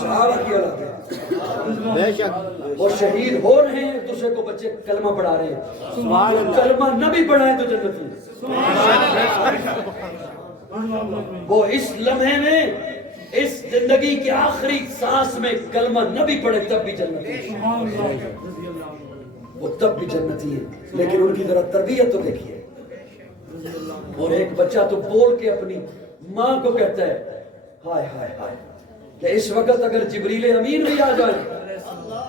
صحابہ کی اولادیں۔ بے شک وہ شہید ہو رہے ہیں، ایک دوسرے کو بچے کلمہ پڑھا رہے ہیں، کلمہ نہ بھی پڑھائیں تو جنت ہے۔ وہ اس لمحے میں، اس زندگی کے آخری سانس میں کلمہ نہ بھی پڑھے تب بھی جنت ہے، وہ تب بھی جنتی ہے۔ لیکن ان کی ذرا تربیت تو دیکھیے۔ اور ایک بچہ تو بول کے اپنی ماں کو کہتا ہے، ہائے ہائے ہائے، کہ اس وقت اگر جبریل امین بھی آ جائیں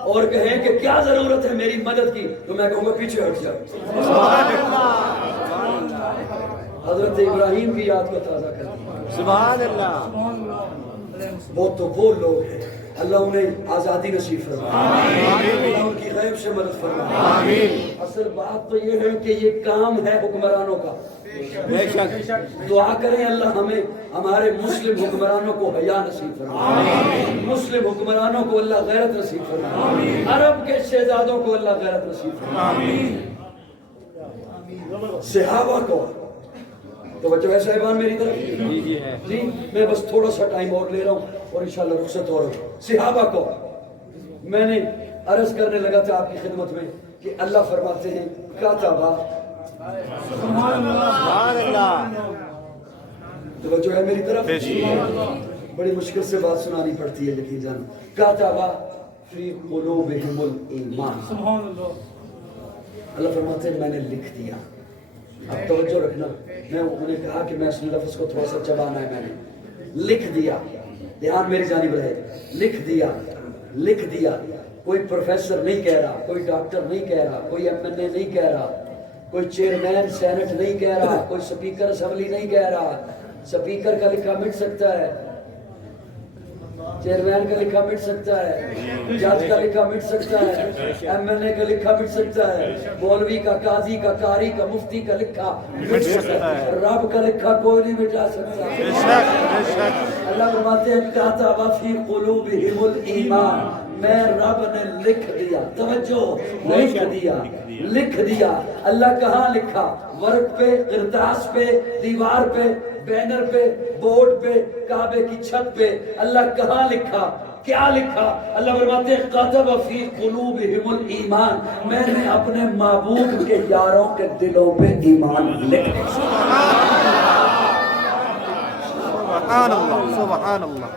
اور کہیں کہ کیا ضرورت ہے میری مدد کی، تو میں کہوں گا پیچھے ہٹ جاؤ۔ حضرت ابراہیم کی یاد کو تازہ کر دیا۔ سبحان اللہ۔ وہ تو وہ لوگ ہیں، اللہ انہیں آزادی نصیب فرمائے، اللہ ان کی غیب سے مدد فرمائے۔ اصل بات تو یہ ہے کہ یہ کام ہے حکمرانوں کا۔ بے شک دعا کریں اللہ ہمیں ہمارے مسلم حکمرانوں کو حیا نصیب فرمائے، مسلم حکمرانوں کو اللہ غیرت نصیب فرمائے، عرب کے شہزادوں کو اللہ غیرت نصیب فرمائے، صحابہ کو۔ توجہ ہے صاحبان میری طرف؟ جی میں بس تھوڑا سا ٹائم اور لے رہا ہوں اور انشاءاللہ رخصت ہو رہا ہوں۔ صحابہ کو میں نے عرض کرنے لگا تھا آپ کی خدمت میں کہ اللہ فرماتے ہیں کاتبہ، سبحان اللہ۔ توجہ ہے میری طرف؟ بڑی مشکل سے بات سنانی پڑتی ہے یقین جان۔ کاتبہ فی قلوبہم الایمان، اللہ فرماتے ہیں میں نے لکھ دیا۔ اب توجہ رکھنا، میں انہوں نے کہا کہ میں اس لفظ کو تھوڑا سا چبانا ہے، میں نے لکھ دیا، دھیان میری جانب رہے، لکھ دیا، لکھ دیا۔ کوئی پروفیسر نہیں کہہ رہا، کوئی ڈاکٹر نہیں کہہ رہا، کوئی ایم این اے نہیں کہہ رہا، کوئی چیئرمین سینٹ نہیں کہہ رہا، کوئی سپیکر اسمبلی نہیں کہہ رہا۔ سپیکر کا لکھا مٹ سکتا ہے، چیئرمین کا لکھا مٹ سکتا ہے، جج کا لکھا مٹ سکتا ہے، ایم این اے کا لکھا مٹ سکتا ہے، مولوی کا، قاضی کا، قاری کا، مفتی کا لکھا مٹ سکتا ہے، رب کا لکھا کوئی نہیں مٹا سکتا۔ اللہ فرماتے ہیں کاتب فی قلوبہم الایمان، میں رب نے لکھ دیا۔ توجہ، لکھ دیا، لکھ دیا۔ اللہ کہاں لکھا؟ ورق پہ، کرتاس پہ، دیوار پہ، بینر پہ، بورڈ پہ، کعبے کی چھت پہ۔ اللہ کہاں لکھا؟ کیا لکھا؟ اللہ فرماتے ہیں کاتب فی قلوبہم الایمان، میں نے اپنے معبود کے یاروں کے دلوں پہ ایمان لکھ دیا۔ سبحان اللہ، سبحان اللہ۔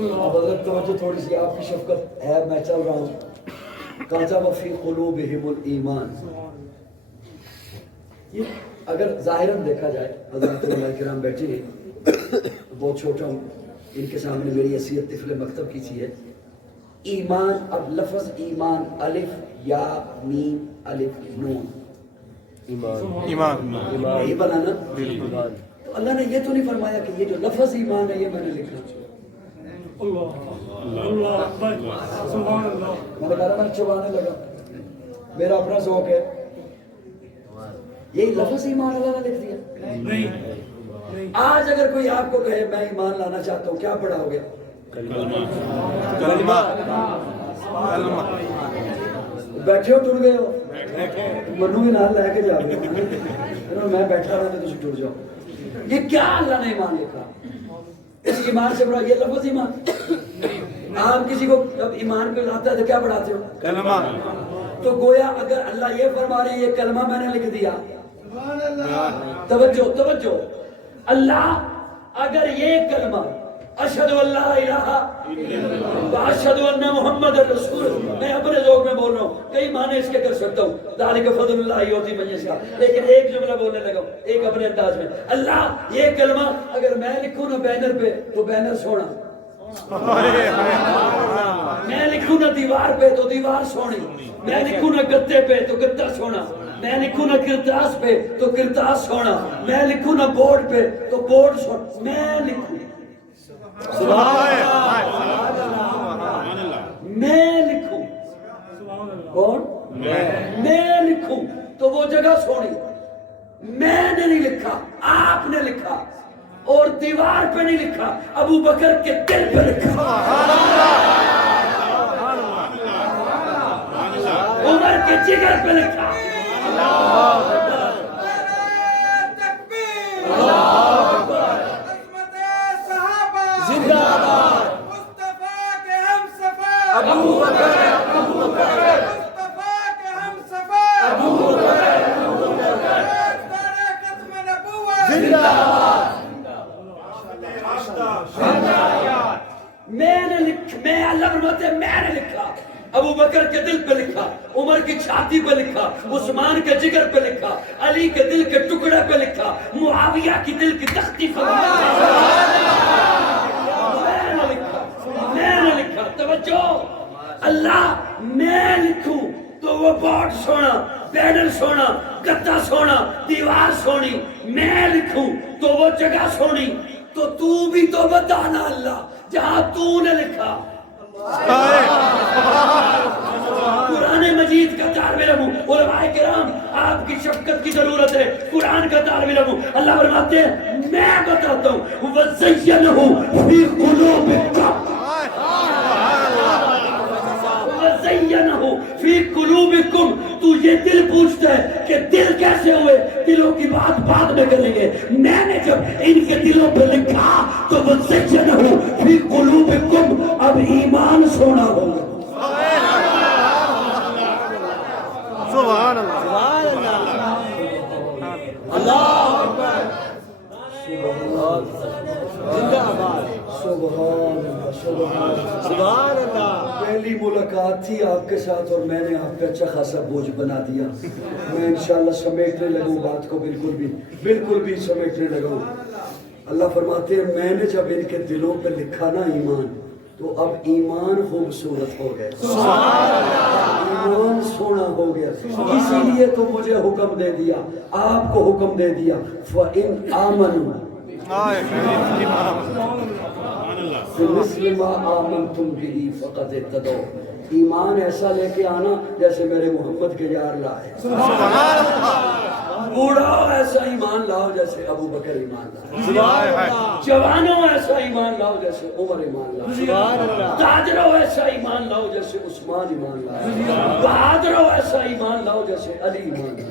اب حضرت توجہ تھوڑی سی آپ کی شفقت ہے، میں چل رہا ہوں. کتب فی قلوبہم الایمان. اگر ظاہراً دیکھا جائے، حضرات علماء کرام بیٹھے ہیں، بہت چھوٹا ہوں، ان کے سامنے میری حیثیت طفل مکتب کی سی ہے. ایمان، اب لفظ ایمان الف یا میم الف نون ایمان یہی بنا نا. تو اللہ نے یہ تو نہیں فرمایا کہ یہ جو لفظ ایمان ہے یہ میں نے لکھا. میں نے کہا میں چبانے لگا، میرا اپنا ذوق ہے. یہی لفظ ایمان اللہ نے لکھ دیا. آج اگر کوئی آپ کو کہے میں ایمان لانا چاہتا ہوں، کیا پڑھاؤ گے؟ کلمہ بیٹھے ہو ٹر گئے ہو، منو بھی نال لے کے جا گئے، میں بیٹھا رہا تو ٹر جاؤ. یہ کیا اللہ نے ایمان لکھا؟ اس ایمان سے بڑا یہ لفظ ایمان. آپ کسی کو جب ایمان پہ لاتا ہے تو کیا پڑھاتے ہو؟ کلمہ. تو گویا اگر اللہ یہ فرما رہے ہیں یہ کلمہ میں نے لکھ دیا. توجہ توجہ، اللہ اگر یہ کلمہ اشہد ان لا الہ واشہد ان محمد رسول، میں اپنے ذوق میں بول رہا ہوں، کئی معنی اس کے کر سکتا ہوں، ذالک فضل اللہ یؤتی من یشاء، لیکن ایک جملہ بولنے لگا ہوں ایک اپنے انداز میں. اللہ یہ کلمہ اگر میں لکھوں نا بینر پہ تو بینر سونا، میں لکھوں نا دیوار پہ تو دیوار سونی، میں لکھوں نا گتے پہ تو گتا سونا، میں لکھوں نا کرتاس پہ تو کرتاس سونا، میں لکھوں نا بورڈ پہ تو بورڈ سونا. میں لکھوں میں لکھوں کون؟ میں لکھوں تو وہ جگہ سونی. میں نے نہیں لکھا، آپ نے لکھا، اور دیوار پہ نہیں لکھا، ابو بکر کے دل پہ لکھا، عمر کے جگر پہ لکھا. میں اللہ فرماتے ہیں میں نے لکھا، ابو بکر کے دل پہ لکھا، عمر کی چھاتی پہ لکھا، عثمان کے جگر پہ لکھا، علی کے دل کے ٹکڑے پہ لکھا، معاویہ کی دل کی تختی پہ میں نے لکھا. توجہ، اللہ میں لکھوں تو وہ بورڈ سونا، بینر سونا، گتا سونا، دیوار سونی. میں لکھوں تو وہ جگہ سونی. تو بھی تو بتانا اللہ جہاں تو نے لکھا. قرآن مجید کا طالب علم ہوں، علماء کرام آپ کی شفقت کی ضرورت ہے. قرآن کا طالب علم ہوں، اللہ فرماتے ہیں میں بتاتا ہوں وَزَيَّنَهُ فِي قُلُوبِكُمْ وَزَيَّنَهُ فِي قُلُوبِكُمْ. تو یہ دل پوچھتا ہے کہ دل کیسے ہوئے، دلوں کی بات بعد میں کریں گے. میں نے جب ان کے دلوں پہ لکھا تو وَزَيَّنَهُ فِي قُلُوبِكُمْ، اب ایمان سونا ہوگا. سبحان اللہ. سبحان اللہ. پہلی ملاقات تھی آپ کے ساتھ اور میں نے آپ پہ اچھا خاصا بوجھ بنا دیا. میں انشاءاللہ سمیٹنے لگوں بات کو، بالکل بھی سمیٹنے لگوں. اللہ فرماتے ہیں میں نے جب ان کے دلوں پہ لکھا نا ایمان، تو اب ایمان خوبصورت ہو گئے، ایمان سونا ہو گیا. اسی لیے تو مجھے حکم دے دیا، آپ کو حکم دے دیا فَإِنْ آمَنُوا بِمِثْلِ مَا آمَنْتُمْ بِهِ فَقَدِ اهْتَدَوْا. ایمان ایسا لے کے آنا جیسے میرے محمد کے یار لائے. بوڑھا ایسا ایمان لاؤ جیسے ابو بکر ایمان لاؤ، جوانوں ایسا ایمان لاؤ جیسے عمر ایمان لاؤ، تاجروں ایسا ایمان لاؤ جیسے عثمان ایمان لاؤ، بہادروں ایسا ایمان لاؤ جیسے علی ایمان لاؤ.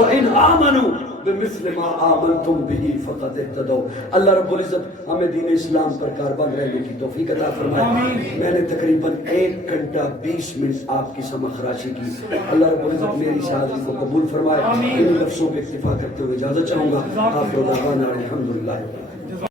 وَإِنْ آمَنُوا بِمِثْلِ مَا آمَنْتُمْ بِهِ فَقَدِ اهْتَدَوْا. اللہ رب العزت ہمیں دین اسلام پر کاربند رہنے کی توفیق عطا فرمائے. میں نے تقریباً 1 گھنٹہ 20 منٹ آپ کی سماع خراشی کی. اللہ رب العزت میری شہادت کو قبول فرمائے. ان لفظوں پہ اکتفا کرتے ہوئے اجازت چاہوں گا. آپ کو دعوانا الحمدللہ.